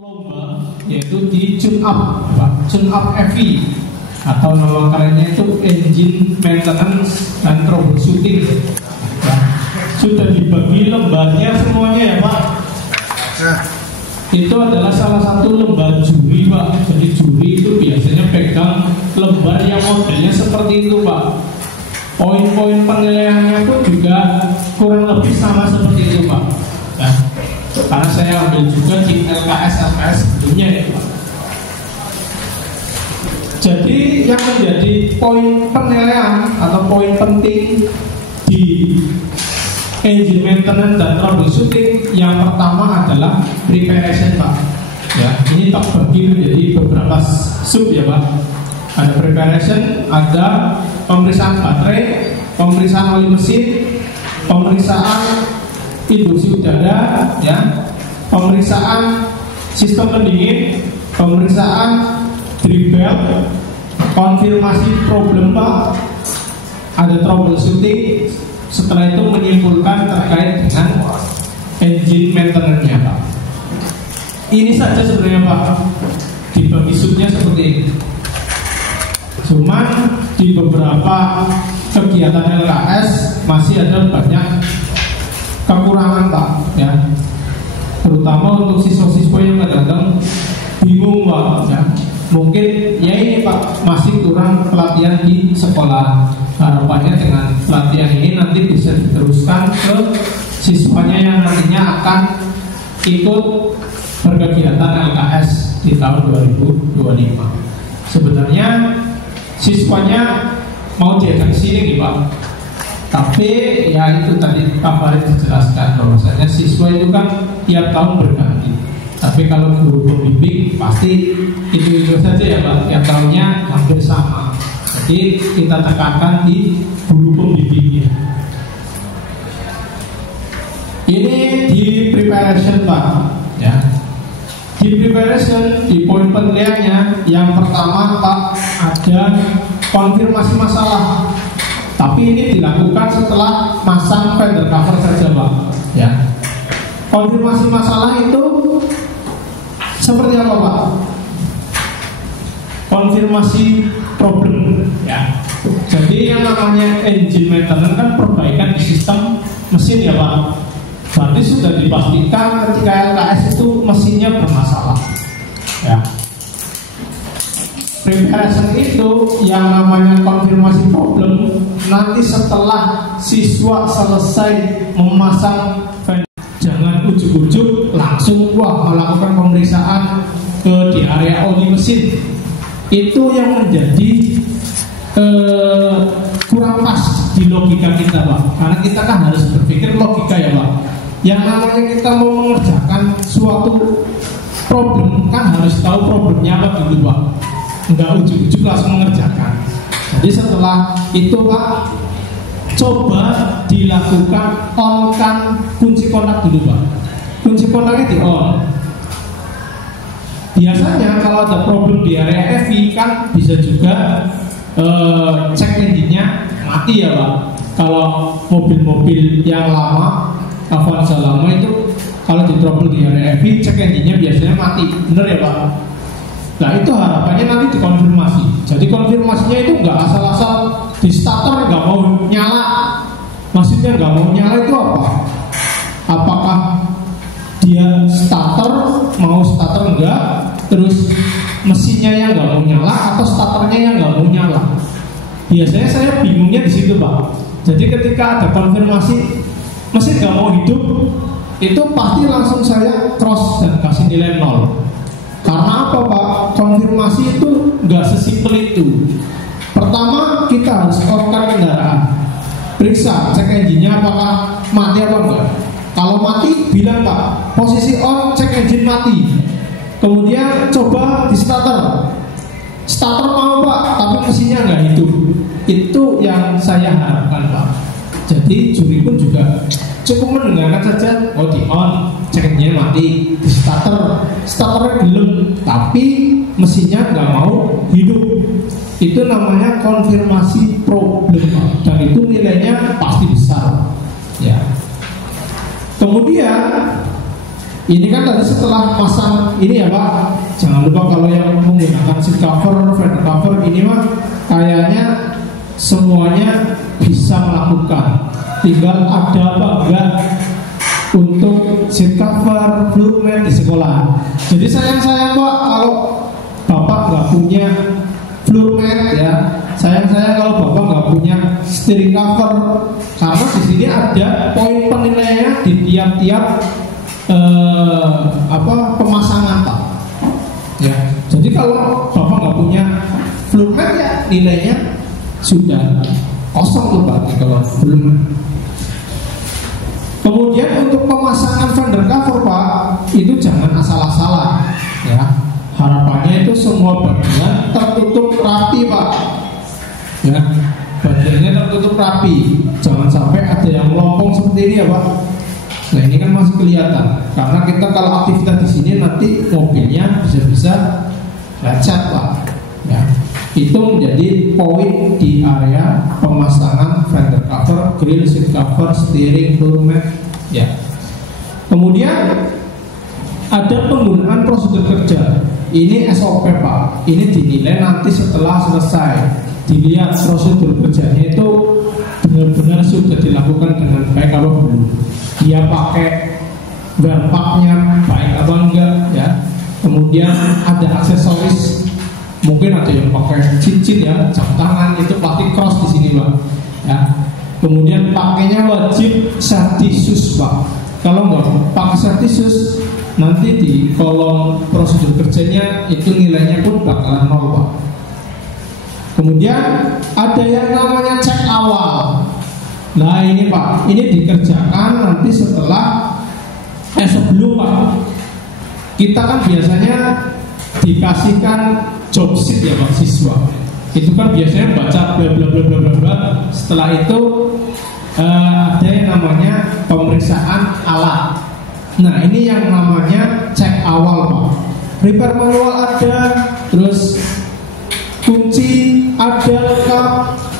lomba yaitu di tune up FV atau nama kerennya itu engine maintenance dan troubleshooting. Sudah dibagi lembanya semuanya ya Pak. Itu adalah salah satu lembar juri Pak. Jadi juri itu biasanya pegang lembar yang modelnya seperti itu Pak. Poin-poin penilaiannya pun juga kurang lebih sama seperti itu Pak. Nah, karena saya ambil juga di LKS sebelumnya ya Pak. Jadi yang menjadi poin penilaian atau poin penting di engine maintenance dan troubleshooting yang pertama adalah preparation Pak. Ya, ini tak bagi menjadi beberapa sub ya Pak. Ada preparation, ada pemeriksaan baterai, pemeriksaan oli mesin, pemeriksaan induksi udara, ya, pemeriksaan sistem pendingin, pemeriksaan drip belt, konfirmasi problem Pak, ada troubleshooting. Setelah itu menyimpulkan terkait dengan engine maintenance-nya Pak. Ini saja sebenarnya Pak, dibagi subnya seperti ini. Cuman di beberapa kegiatan LKS masih ada banyak kekurangan Pak, ya. Terutama untuk siswa-siswa yang kadang-kadang bingung Pak, ya. Mungkin ya ini Pak, masih kurang pelatihan di sekolah. Harapannya dengan pelatihan ini nanti bisa diteruskan ke siswanya yang nantinya akan ikut berkegiatan LKS di tahun 2025. Sebenarnya siswanya mau diajak sini Pak, tapi ya itu tadi Pak Farid dijelaskan bahwasanya siswa itu kan tiap tahun berganti. Tapi kalau guru pembimbing pasti itu saja ya Pak, tiap tahunnya hampir sama. Jadi kita tekankan di guru pembimbingnya. Ini di preparation Pak, ya. Di preparation, di poin penilaiannya yang pertama Pak, ada konfirmasi masalah. Tapi ini dilakukan setelah masang vendor cover saja Pak, ya. Konfirmasi masalah itu seperti apa Pak? Konfirmasi problem, ya. Jadi yang namanya engine maintenance kan perbaikan di sistem mesin ya Pak. Berarti sudah dipastikan ketika LKS itu mesinnya bermasalah, ya. Preparation itu yang namanya konfirmasi problem nanti setelah siswa selesai memasang vendor. Jangan ujuk-ujuk langsung melakukan pemeriksaan di area oli mesin. Itu yang menjadi kurang pas di logika kita Pak. Karena kita kan harus berpikir logika ya Pak. Yang namanya kita mau mengerjakan suatu problem kan harus tahu problemnya apa dulu Pak. Enggak ujuk-ujuk langsung mengerjakan. Jadi setelah itu Pak, coba dilakukan on-kan kunci kontak dulu Pak. Kunci kontaknya di on. Biasanya kalau ada problem di area FV kan bisa juga cek engine-nya mati ya Pak. Kalau mobil-mobil yang lama, Avanza lama itu kalau di trouble di area FV cek engine-nya biasanya mati, bener ya Pak? Nah itu harapannya nanti dikonfirmasi. Jadi konfirmasinya itu nggak asal-asal di starter nggak mau nyala. Maksudnya nggak mau nyala itu apa? Apakah dia starter mau starter enggak, terus mesinnya yang nggak mau nyala atau starternya yang nggak mau nyala? Biasanya saya bingungnya di situ Pak. Jadi ketika ada konfirmasi mesin nggak mau hidup, itu pasti langsung saya cross dan kasih nilai 0. Karena apa Pak? Konfirmasi itu nggak sesimpel itu. Pertama kita harus on-kan kendaraan, periksa cek engine-nya apakah mati apa enggak. Kalau mati bilang Pak, posisi on, cek engine mati. Kemudian coba di starter. Starter mau Pak, tapi mesinnya nggak hidup. Itu yang saya harapkan Pak. Jadi juri pun juga cukup mendengarkan saja. Oh di on, cek engine mati. Di starternya belum, tapi mesinnya nggak mau hidup. Itu namanya konfirmasi problem Pak. Dan itu nilainya pasti besar, ya. Kemudian Ini kan tadi setelah pasang ini ya Pak, jangan lupa kalau yang menggunakan seat cover, fender cover ini mah kayaknya semuanya bisa melakukan. Tinggal ada apa enggak untuk seat cover, floor mat di sekolah. Jadi sayang-sayang Pak kalau Bapak nggak punya floor mat ya. Sayang-sayang kalau Bapak nggak punya steering cover, karena di sini ada poin penilaiannya di tiap-tiap pemasangan Pak. Ya, jadi kalau Bapak nggak punya floor mat ya nilainya sudah kosong tuh Pak kalau belum. Kemudian untuk pemasangan fender cover Pak, itu jangan asal-asalan ya. Harapannya itu semua bagian tertutup rapi Pak. Ya, bagiannya tertutup rapi. Jangan sampai ada yang melompong seperti ini ya Pak. Nah ini kan masih kelihatan, karena kita kalau aktivitas di sini nanti mobilnya bisa-bisa lecet Pak. Ya, itu menjadi poin di area pemasangan fender cover, grill, seat cover, steering, floor mat. Ya. Kemudian ada penggunaan prosedur kerja. Ini SOP Pak. Ini dinilai nanti setelah selesai. Dilihat prosedur kerjanya itu benar-benar sudah dilakukan dengan baik atau belum. Dia pakai wear packnya baik atau enggak ya. Kemudian ada aksesoris, mungkin ada yang pakai cincin ya, jam tangan itu pasti cross di sini Pak. Ya. Kemudian pakainya wajib safety shoes Pak. Kalau nggak pakai safety shoes, nanti di kolom prosedur kerjanya itu nilainya pun bakalan 0 Pak. Kemudian ada yang namanya cek awal. Nah ini Pak, ini dikerjakan nanti setelah sebelum Pak. Kita kan biasanya dikasihkan job sheet ya Pak siswa. Itu kan biasanya baca bla bla bla bla bla bla. Setelah itu ada yang namanya pemeriksaan alat. Nah ini yang namanya cek awal Pak. Repair manual ada, terus kunci ada lengkap,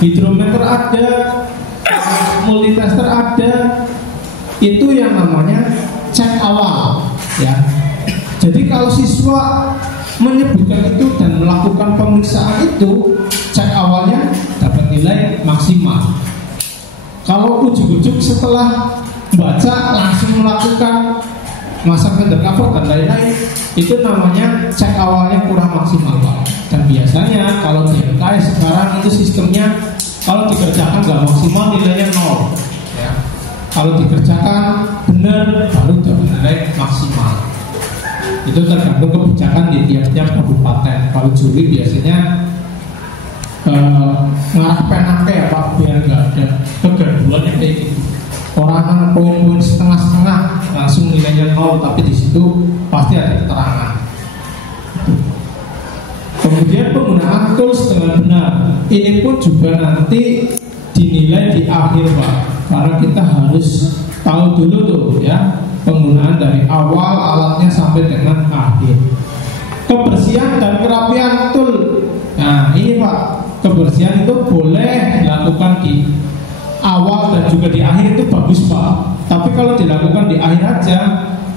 hidrometer ada, multitester ada. Itu yang namanya cek awal ya. Jadi kalau siswa menyebutkan itu dan melakukan pemeriksaan itu, cek awalnya dapat nilai maksimal. Kalau ujuk-ujuk setelah baca langsung melakukan masa fender cover dan lain-lain, itu namanya cek awalnya kurang maksimal Pak. Dan biasanya kalau di MKS sekarang itu sistemnya kalau dikerjakan nggak maksimal nilainya 0 ya. Kalau dikerjakan benar baru dapat nilai maksimal. Itu tergantung kebijakan di tiap-tiap kabupaten. Kalau juri biasanya ngarah penake ya Pak, biar nggak ada kegaduhan yang kayak gitu. Orang poin-poin setengah-setengah langsung nilainya 0, tapi di situ pasti ada keterangan. Kemudian penggunaan tools dengan benar, ini pun juga nanti dinilai di akhir Pak, karena kita harus tahu dulu tuh ya penggunaan dari awal alatnya sampai dengan akhir. Kebersihan dan kerapian tool. Nah ini Pak, kebersihan itu boleh dilakukan di awal dan juga di akhir itu bagus Pak. Tapi kalau dilakukan di akhir aja,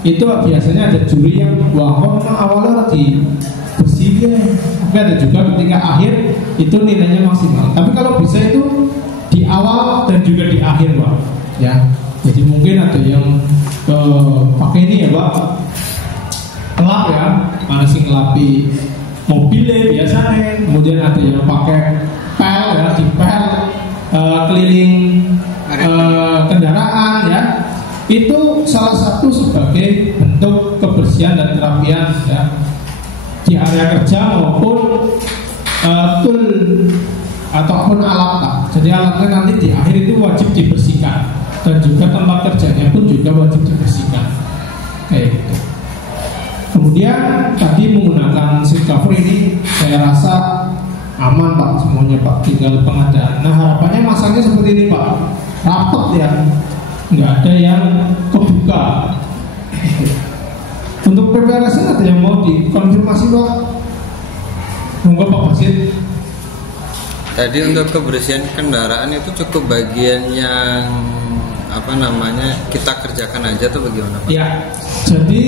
itu biasanya ada juri yang wah kok memang awalnya dibersihin. Tapi ada juga ketika akhir itu nilainya maksimal. Tapi kalau bisa itu di awal dan juga di akhir Pak. Ya. Jadi mungkin ada yang pakai ini ya Pak, pelap ya, mana sih ngelapi mobilnya biasanya. Kemudian ada yang pakai pel ya, di pel keliling kendaraan ya. Itu salah satu sebagai bentuk kebersihan dan kerapian ya di area kerja maupun tool ataupun alat Pak. Jadi alatnya nanti di akhir itu wajib dibersihkan. Dan juga tempat kerjanya pun juga wajib dibersihkan. Kayak gitu. Kemudian tadi menggunakan seat cover ini saya rasa aman Pak semuanya Pak, tinggal pengadaan. Nah harapannya masangnya seperti ini Pak, rapet ya, nggak ada yang kebuka. Untuk PPRS ada yang mau dikonfirmasi Pak? Monggo Pak Basit. Tadi untuk kebersihan kendaraan itu cukup bagian yang kita kerjakan aja tuh bagaimana Pak? Ya, jadi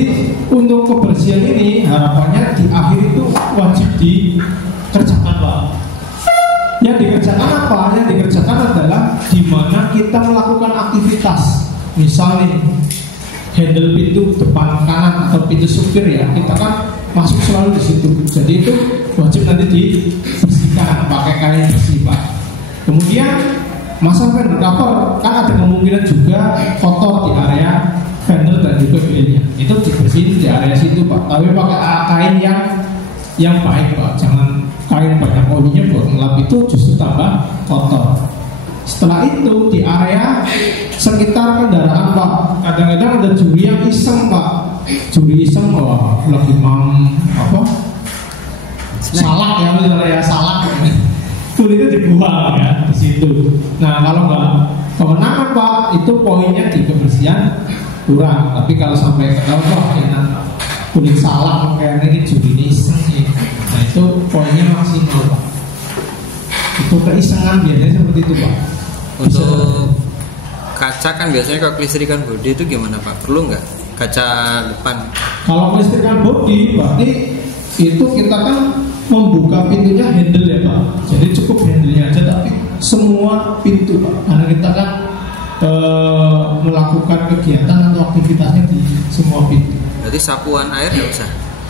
untuk kebersihan ini harapannya di akhir itu wajib dikerjakan Pak. Yang dikerjakan apa? Yang dikerjakan adalah di mana kita melakukan aktivitas. Misalnya handle pintu depan kanan atau pintu supir ya, kita kan masuk selalu di situ. Jadi itu wajib nanti dibersihkan pakai kain bersih Pak. Kemudian masang fender cover, kan ada kemungkinan juga kotor di area fender dan juga grillnya. Itu dibersihin di area situ Pak. Tapi pakai kain yang baik Pak. Jangan kain banyak olinya buat ngelap, itu justru tambah kotor. Setelah itu di area sekitar kendaraan Pak, kadang-kadang ada juri yang iseng Pak. Juri iseng lagi salak ya, misalnya ya salak kulitnya dibuang ya di situ. Nah kalau nggak kemenangan Pak, itu poinnya di kebersihan kurang. Tapi kalau sampai ketahuan enak kulit salak kayak ini juri iseng nih, nah itu poinnya maksimal Pak. Itu keisengan biasanya seperti itu Pak. Untuk kaca kan biasanya kalau kelistrikan bodi itu gimana Pak? Perlu nggak kaca depan? Kalau kelistrikan bodi berarti itu kita kan membuka pintunya handle ya Pak. Jadi cukup handle-nya aja, tapi semua pintu Pak. Karena kita kan melakukan kegiatan atau aktivitasnya di semua pintu. Berarti sapuan air nggak usah?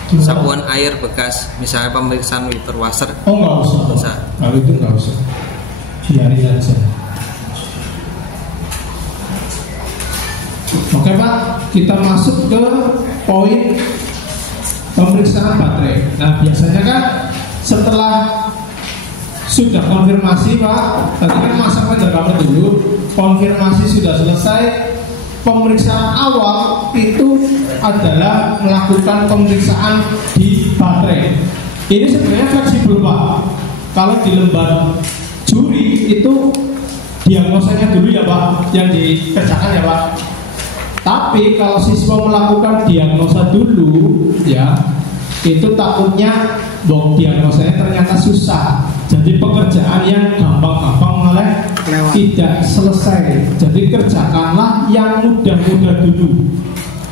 Gimana? Sapuan air bekas, misalnya pemeriksaan wiper washer. Oh nggak usah. Nggak usah. Kalau itu nggak usah. Biarin aja. Oke Pak, kita masuk ke poin pemeriksaan baterai. Nah biasanya kan setelah sudah konfirmasi Pak, tadi kan masang fender cover dulu, konfirmasi sudah selesai, pemeriksaan awal itu adalah melakukan pemeriksaan di baterai. Ini sebenarnya fleksibel Pak. Kalau di lembar juri itu diagnosanya dulu ya Pak, yang dikerjakan ya Pak. Tapi kalau siswa melakukan diagnosa dulu ya, itu takutnya diagnosanya ternyata susah. Jadi pekerjaan yang gampang-gampang malah tidak selesai. Jadi kerjakanlah yang mudah-mudah dulu.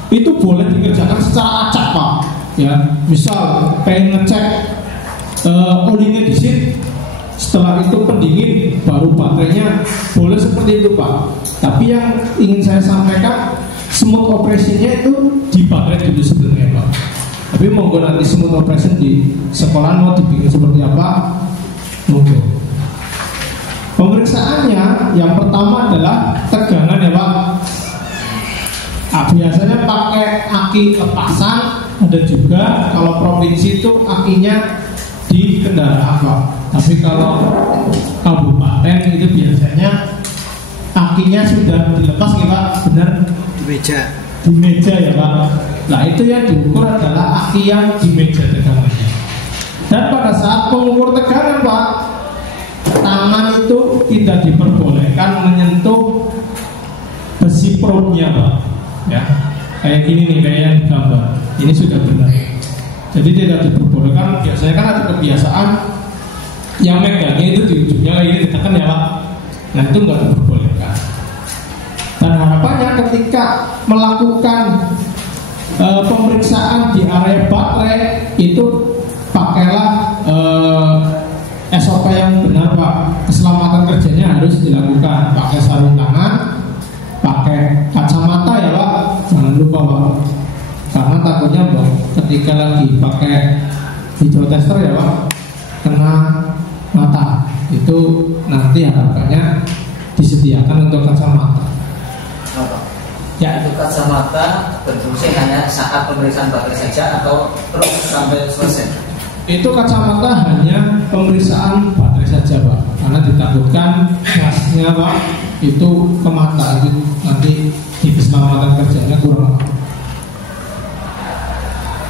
Itu boleh dikerjakan secara acak Pak. Ya, misal pengen ngecek olinya di sini, setelah itu pendingin baru baterainya, boleh seperti itu Pak. Tapi yang ingin saya sampaikan, smooth operasinya itu di baterai dulu sebenarnya Pak. Tapi monggo nanti smooth operation di sekolah mau dibikin seperti apa, mungkin. Pemeriksaannya yang pertama adalah tegangan ya Pak. Nah, biasanya pakai aki lepasan, ada juga kalau provinsi itu akinya di kendaraan Pak. Tapi kalau kabupaten itu biasanya akinya sudah dilepas ya Pak, benar? Di meja ya Pak. Nah itu yang diukur adalah aki yang di meja tegangannya. Dan pada saat pengukur tegangan Pak, tangan itu tidak diperbolehkan menyentuh besi probe-nya Pak. Ya, kayak gini nih, kayak yang gambar. Ini sudah benar. Jadi tidak diperbolehkan. Biasanya kan ada kebiasaan yang megangnya itu di ujungnya kayak gini ditekan ya Pak. Nah itu nggak diperbolehkan. Dan harapannya ketika melakukan pemeriksaan di area baterai itu pakailah SOP yang benar Pak. Keselamatan kerjanya harus dilakukan. Pakai sarung tangan, pakai kacamata ya Pak. Jangan lupa Pak. Karena takutnya Pak, ketika lagi pakai hidrotester ya Pak, kena mata. Itu nanti harapannya disediakan untuk kacamata. Ya, itu kacamata berfungsi hanya saat pemeriksaan baterai saja atau terus sampai selesai? Itu kacamata hanya pemeriksaan baterai saja Pak, karena ditakutkan gasnya Pak itu ke mata, itu nanti di keselamatan kerjanya kurang.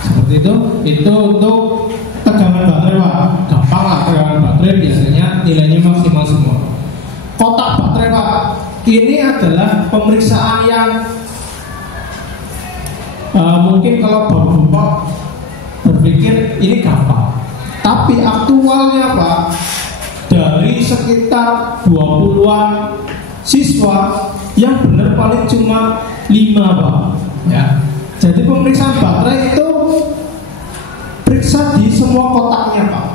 Seperti itu untuk tegangan baterai Pak. Gampang lah tegangan baterai, biasanya nilainya maksimal semua. Kotak baterai Pak, ini adalah pemeriksaan yang mungkin kalau Bapak berpikir ini gampang, tapi aktualnya Pak, dari sekitar 20-an siswa yang benar paling cuma 5 Pak. Ya. Jadi pemeriksaan baterai itu periksa di semua kotaknya Pak.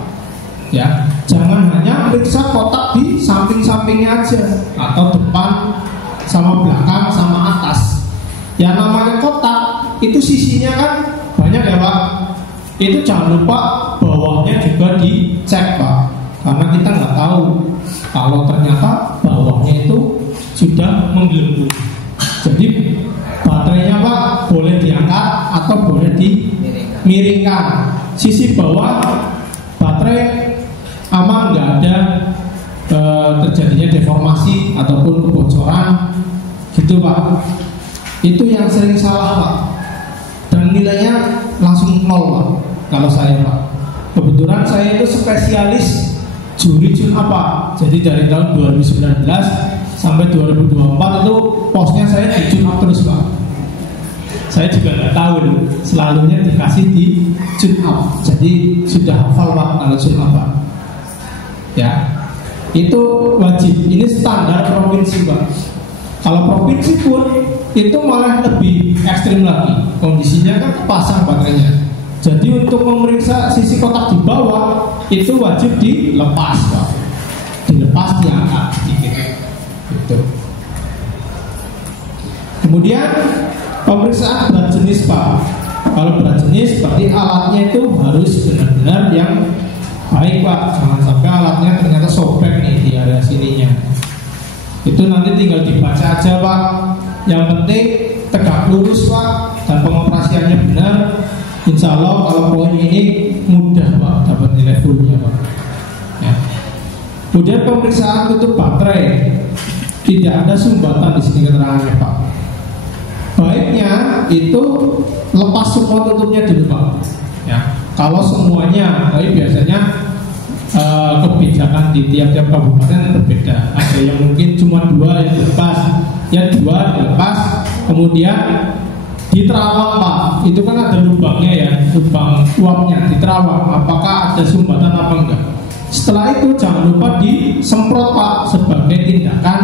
Ya, jangan hanya periksa kotak di samping-sampingnya aja atau depan sama belakang sama atas. Ya namanya kotak itu sisinya kan banyak ya Pak. Itu jangan lupa bawahnya juga dicek Pak, karena kita nggak tahu kalau ternyata bawahnya itu sudah menggelembung. Jadi baterainya Pak boleh diangkat atau boleh dimiringkan. Sisi bawah baterai aman, nggak ada terjadinya deformasi ataupun kebocoran gitu Pak. Itu yang sering salah Pak, dan nilainya langsung 0 Pak kalau saya Pak. Kebetulan saya itu spesialis juri Jun apa, jadi dari tahun 2019 sampai 2024 itu posnya saya di Jun up terus Pak. Saya juga nggak tahu dulu, selalunya dikasih di Jun up, jadi sudah hafal Pak kalau Jun apa. Ya, itu wajib. Ini standar provinsi Pak. Kalau provinsi pun itu malah lebih ekstrim lagi. Kondisinya kan pasang baterainya. Jadi untuk memeriksa sisi kotak di bawah itu wajib dilepas Pak. Dilepas, diangkat sedikit. Gitu. Kemudian pemeriksaan berat jenis Pak. Kalau berat jenis berarti alatnya itu harus benar-benar yang baik Pak, jangan sampai alatnya ternyata sobek nih di area sininya. Itu nanti tinggal dibaca aja Pak. Yang penting tegak lurus Pak, dan pengoperasiannya benar. Insya Allah kalau poin ini mudah Pak, dapat nilai fullnya Pak. Ya. Kemudian pemeriksaan tutup baterai, tidak ada sumbatan di sini keterangannya Pak. Baiknya itu lepas semua tutupnya dulu Pak. Ya. Kalau semuanya, tapi biasanya kebijakan di tiap-tiap kabupaten berbeda. Ada yang mungkin cuma 2 yang dilepas, yang 2 dilepas, kemudian di terawang Pak, itu kan ada lubangnya ya, lubang uapnya di terawang. Apakah ada sumbatan apa enggak? Setelah itu jangan lupa disemprot Pak sebagai tindakan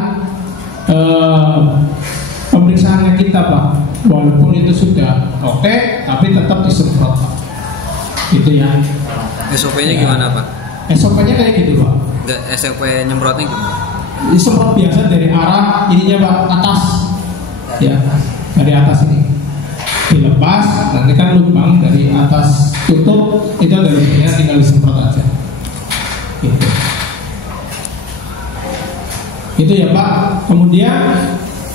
pemeriksaannya kita Pak. Walaupun itu sudah oke, tapi tetap disemprot Pak. Gitu ya. SOP-nya gimana Pak? SOP-nya kayak gitu Pak. SOP nyemprotnya gimana? Disemprot biasa dari arah ininya Pak, atas. Ya, dari atas ini. Dilepas, nanti kan lubang dari atas tutup, itu ada lubangnya, tinggal disemprot aja. Gitu. Itu ya Pak. Kemudian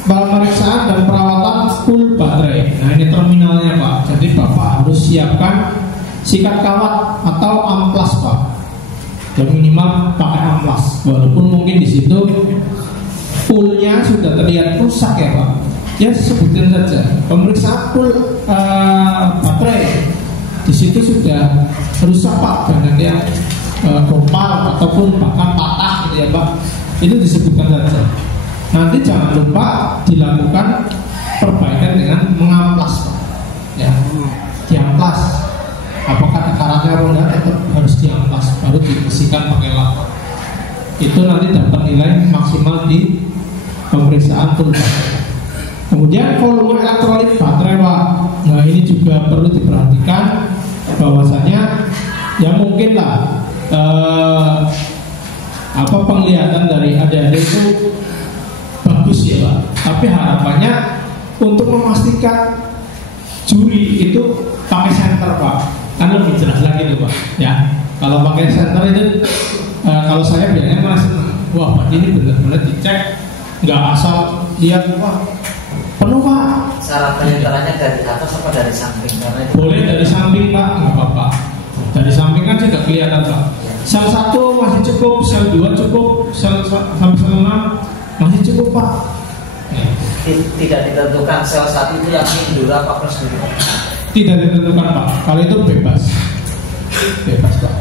pemeriksaan dan perawatan full baterai. Nah ini terminalnya Pak. Jadi Bapak harus siapkan sikat kawat atau amplas Pak. Yang minimal pakai amplas. Walaupun mungkin di situ fullnya sudah terlihat rusak ya Pak. Ya sebutin saja. Pemeriksaan full baterai di situ sudah rusak Pak, dengan yang gopal ataupun bahkan patah gitu ya Pak. Itu disebutkan saja. Nanti jangan lupa dilakukan perbaikan dengan mengamplas Pak. Ya, diamplas. Apakah takarannya rendah, tetap harus diamplas, baru dibersihkan pakai lap. Itu nanti dapat nilai maksimal di pemeriksaan full baterai. Kemudian volume elektrolit baterai Pak. Nah ini juga perlu diperhatikan bahwasanya ya mungkin lah penglihatan dari adik-adik itu bagus ya Pak. Tapi harapannya untuk memastikan juri itu pakai senter Pak, kan lebih jelas lagi tuh Pak. Ya kalau pakai senter itu kalau saya biasanya masih wah ini benar-benar dicek, nggak asal lihat wah penuh Pak. Cara penyenterannya dari atas apa dari samping? Karena itu boleh dari samping Pak, nggak apa-apa. Dari samping kan juga kelihatan Pak. Sel 1 masih cukup, sel 2 cukup, sel sampai sel 6 masih cukup Pak. Ya. Tidak ditentukan sel 1 itu yang dulu apa plus dulu? Tidak ditentukan Pak. Kalau itu bebas, bebas Pak.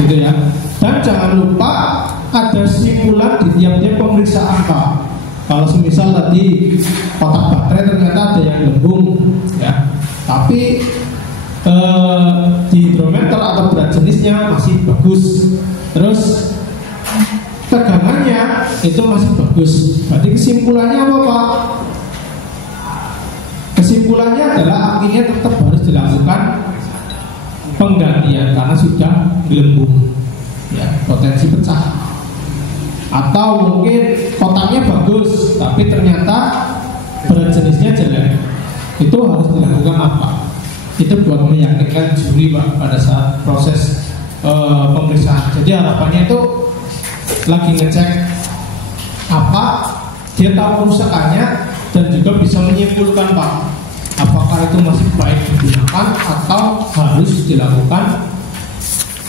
Gitu ya. Dan jangan lupa ada simpulan di tiap-tiap pemeriksaan Pak. Kalau semisal tadi kotak baterai ternyata ada yang lembung, ya. Tapi di hidrometer atau berat jenisnya masih bagus. Terus tegangannya itu masih bagus. Berarti kesimpulannya apa Pak? Kesimpulannya adalah artinya tetap harus dilakukan penggantian karena sudah gelembung, ya, potensi pecah. Atau mungkin kotaknya bagus tapi ternyata berat jenisnya jelek, itu harus dilakukan apa? Itu buat meyakinkan juri Pak pada saat proses pemeriksaan. Jadi harapannya itu lagi ngecek apa, dia tahu kerusakannya dan juga bisa menyimpulkan Pak, apakah itu masih baik digunakan atau harus dilakukan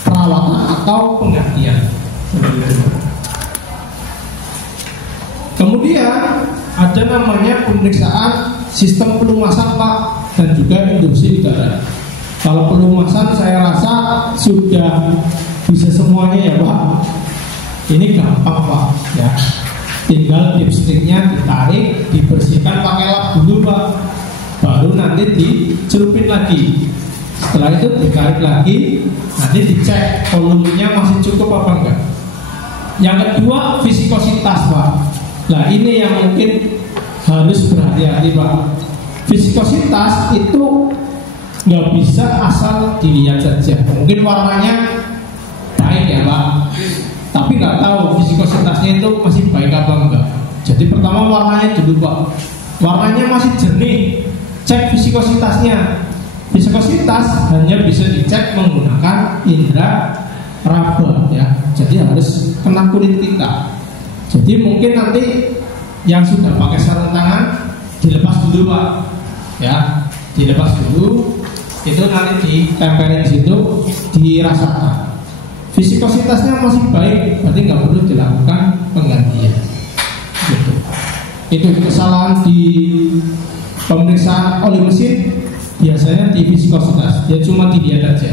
perawatan atau penggantian. Kemudian ada namanya pemeriksaan sistem pelumasan Pak dan juga induksi udara. Kalau pelumasan saya rasa sudah bisa semuanya ya Pak. Ini gampang Pak, ya. Tinggal dipsticknya ditarik, dibersihkan pakai lap dulu Pak. Baru nanti dicelupin lagi. Setelah itu ditarik lagi, nanti dicek volumenya masih cukup apa enggak. Yang kedua viskositas Pak. Nah ini yang mungkin harus berhati-hati Pak. Viskositas itu nggak bisa asal dilihat saja. Mungkin warnanya baik ya Pak, tapi nggak tahu viskositasnya itu masih baik apa enggak. Jadi pertama warnanya dulu Pak. Warnanya masih jernih, cek viskositasnya. Viskositas hanya bisa dicek menggunakan indera raba ya. Jadi harus kena kulit kita. Jadi mungkin nanti yang sudah pakai sarung tangan dilepas dulu Pak, ya, dilepas dulu. Itu nanti ditempelin situ, dirasakan. Viskositasnya masih baik, berarti nggak perlu dilakukan penggantian. Gitu. Itu kesalahan di pemeriksaan oli mesin biasanya di viskositas, dia cuma dilihat aja.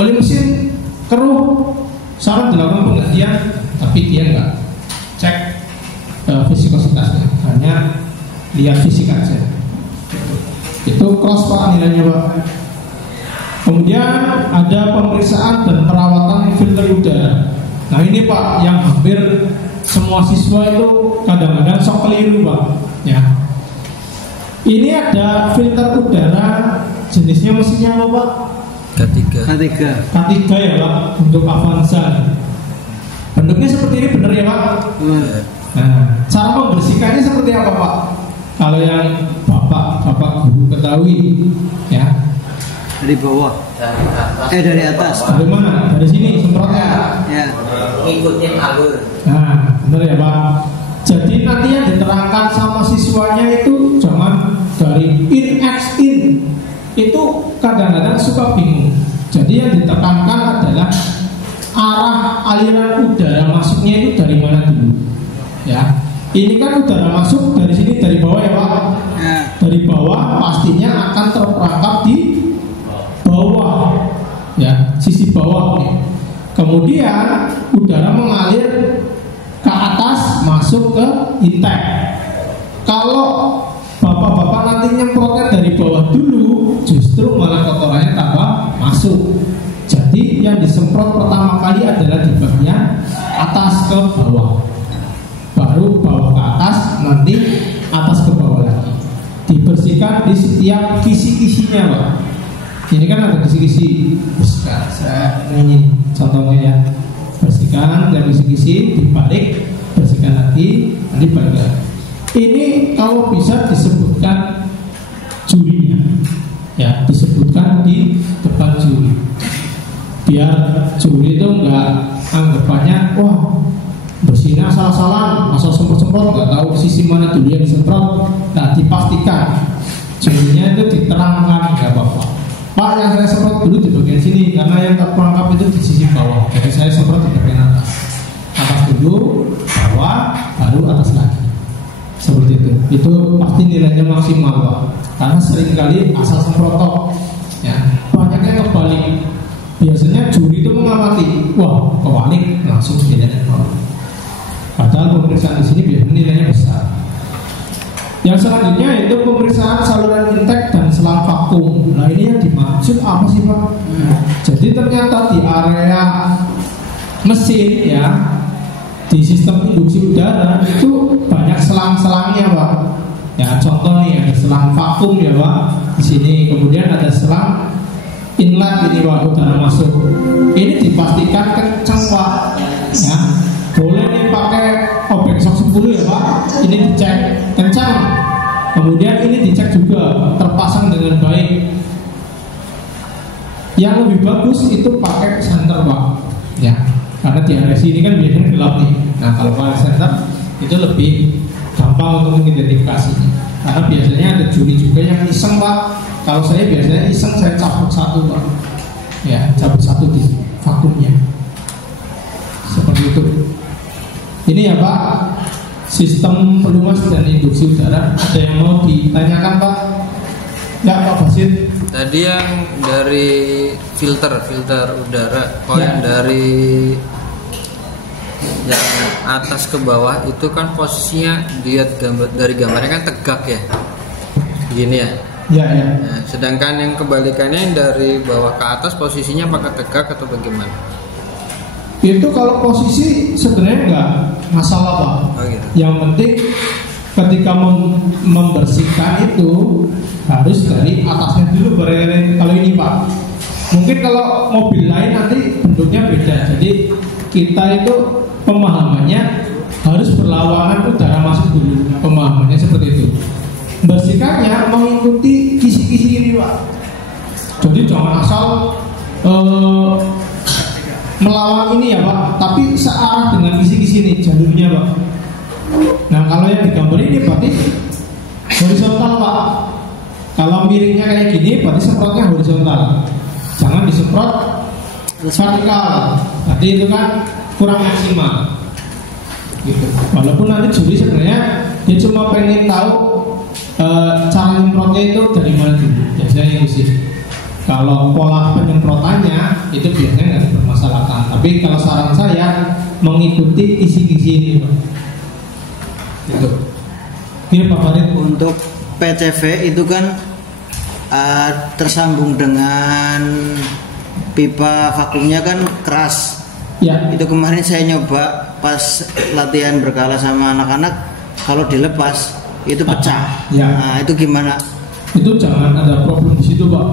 Oli mesin keruh, saran dilakukan penggantian, tapi dia nggak cek viskositasnya, hanya lihat fisik aja. Itu cross Pak nilainya Pak. Kemudian ada pemeriksaan dan perawatan filter udara. Nah ini Pak yang hampir semua siswa itu kadang-kadang sok keliru Pak. Ya. Ini ada filter udara, jenisnya mesinnya apa Pak? K3 ya Pak, untuk Avanza. Bentuknya seperti ini benar ya Pak? Nah, cara membersihkannya seperti apa Pak? Kalau yang Bapak guru ketahui, ya. Dari bawah. Dari atas. Dari mana? Dari sini semprotnya. Ya. Ikutin alur. Nah, benar ya Pak. Jadi nanti yang diterangkan sama siswanya itu jangan dari in X in. Itu kadang-kadang suka bingung. Jadi yang ditekankan adalah arah aliran udara masuknya itu dari mana dulu. Ya. Ini kan udara masuk dari sini, dari bawah ya Pak. Dari bawah pastinya akan terperangkap di bawah, ya, sisi bawah nih. Kemudian udara mengalir ke atas masuk ke intake. Kalau bapak-bapak nanti nyemprotnya dari bawah dulu, justru malah kotorannya tambah masuk. Jadi yang disemprot pertama kali adalah di bagian atas ke bawah. Baru bawah ke atas, nanti atas ke bawah lagi. Dibersihkan di setiap kisi-kisinya Pak. Ini kan ada kisi-kisi. Saya ini contohnya ya. Bersihkan dari kisi-kisi, dibalik, bersihkan lagi, nanti balik lagi. Ini kalau bisa disebutkan jurinya, ya, disebutkan di depan juri. Biar juri itu enggak anggapannya, wah, bersihnya asal-asalan, asal semprot-semprot, nggak tahu sisi mana dulu yang disemprot. Nah, dipastikan jurinya itu diterangkan ya Bapak. Pak, yang saya semprot dulu di bagian sini karena yang terperangkap itu di sisi bawah. Jadi saya semprot di bagian atas. Atas dulu, bawah, baru atas lagi. Seperti itu. Itu pasti nilainya maksimal Pak. Karena seringkali asal semprot, ya, banyaknya kebalik. Biasanya juri itu mengamati, wah, kebalik, langsung nilainya bawah. Padahal pemeriksaan di sini biasanya nilainya besar. Yang selanjutnya itu pemeriksaan saluran intake dan selang vakum. Nah ini yang dimaksud apa sih Pak? Jadi ternyata di area mesin ya di sistem induksi udara itu banyak selang-selangnya Pak. Ya contoh nih ada selang vakum ya Pak di sini, kemudian ada selang inlet ini Pak, udara masuk. Ini dipastikan kencang Pak. Ya boleh nih pakai obeng sok 10 ya Pak. Ini dicek kencang. Kemudian ini dicek juga terpasang dengan baik. Yang lebih bagus itu pakai senter Pak. Ya. Karena di RSI ini kan biasanya gelap nih. Nah kalau pakai senter itu lebih gampang untuk mengidentifikasinya. Karena biasanya ada juri juga yang iseng Pak. Kalau saya biasanya iseng, saya cabut satu Pak. Ya cabut satu di vakumnya. Seperti itu. Ini ya Pak, sistem pelumas dan induksi udara. Ada yang mau ditanyakan Pak? Ya Pak Basit. Tadi yang dari filter udara, yang dari yang atas ke bawah itu kan posisinya lihat dari gambarnya kan tegak ya, gini ya. Ya, ya. Nah, sedangkan yang kebalikannya yang dari bawah ke atas posisinya apakah tegak atau bagaimana? Itu kalau posisi sebenarnya enggak masalah Pak. Oh, gitu. Yang penting ketika membersihkan itu harus dari atasnya dulu kalau ini Pak. Mungkin kalau mobil lain nanti bentuknya beda. Jadi kita itu pemahamannya harus berlawanan udara masuk dulu. Pemahamannya seperti itu. Bersihkannya mengikuti kisi-kisi ini Pak. Jadi jangan asal melawan ini ya Pak, tapi searah dengan kisi-kisi ini jalurnya Pak. Nah kalau yang digambar ini berarti horizontal Pak. Kalau miringnya kayak gini berarti semprotnya horizontal. Jangan disemprot vertikal. Berarti itu kan kurang maksimal. Gitu. Walaupun nanti juri sebenarnya dia cuma pengen tahu cara nyemprotnya itu dari mana dulu. Biasanya itu sih. Kalau pola penyemprotannya itu biasanya nggak bermasalahkan. Tapi kalau saran saya mengikuti kisi-kisi ini Pak. Gitu. Ini Pak Farid. Untuk PCV itu kan tersambung dengan pipa vakumnya kan keras. Ya. Itu kemarin saya nyoba pas latihan berkala sama anak-anak, kalau dilepas itu pecah. Ya. Nah itu gimana? Itu jangan ada problem di situ Pak.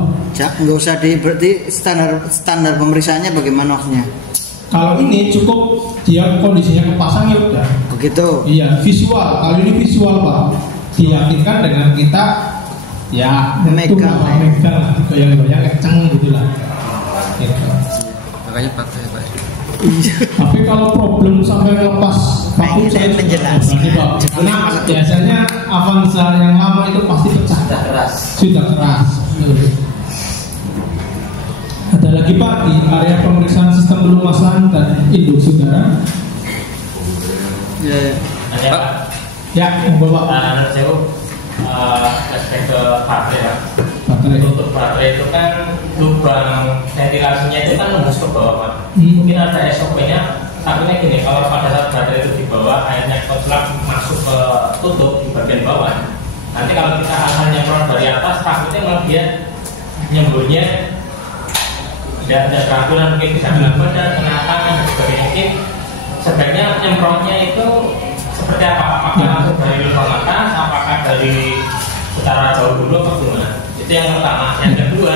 Nggak usah berarti standar pemeriksaannya bagaimana maksudnya? Kalau ini cukup dia kondisinya kepasang ya udah. Begitu. Iya visual. Kalau ini visual Pak, diyakinkan dengan kita ya memegang goyang-goyang kenceng gitu lah. Gitu. Makanya pakai Pak. Tapi kalau problem sampai lepas vakum saya menjelaskan. Karena biasanya Avanza yang lama itu pasti pecah. Sudah keras. Ada lagi Pak di area pemeriksaan sistem pelumasan dan induksi udara. Ada Pak. Ya, Bapak. Menurut saya respect ke baterai Pak. Baterai. Untuk baterai itu kan lubang ventilasinya itu kan nembus ke bawah Pak. Mungkin ada SOP-nya. Tapi gini, kalau pada saat baterai itu di bawah, airnya kocelak masuk ke tutup di bagian bawah. Nanti kalau kita asal nyemprot dari atas, takutnya malah dia nyemburnya tidak ada peraturan, mungkin bisa bilang badan, kena tangan dan sebagainya. Mungkin sebaiknya nyemprotnya itu seperti apa? Apakah langsung dari lubang atas, apakah dari secara jauh dulu atau gimana? Itu yang pertama. Yang kedua,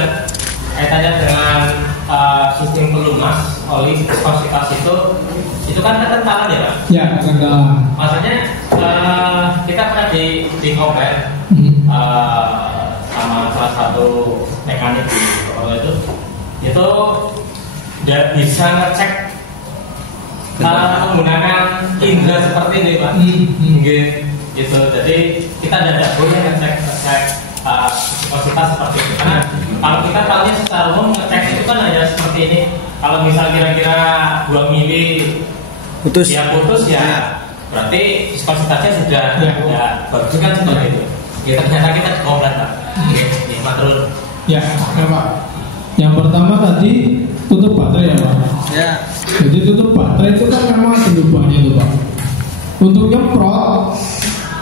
kaitannya dengan sistem pelumas oli viskositas itu kan kekentalan ya Pak? Ya, kekentalan. Maksudnya kita pernah di compare sama salah satu mekanik di Tokyo itu tidak bisa ngecek menggunakan indera seperti ini Pak. Gitu. Jadi kita tidak boleh ngecek viskositas seperti itu. Karena kalau kita tahunya secara umum ngecek itu kan hanya seperti ini. Kalau misal kira-kira 2 mili putus ya berarti viskositasnya sudah bagus kan seperti itu. Ya ternyata kita komplain Pak. Ya matur. Ya, Pak. Yang pertama tadi tutup baterai ya Pak. Ya. Jadi tutup baterai itu kan memang ada lubangnya itu Pak. Untuk nyemprot,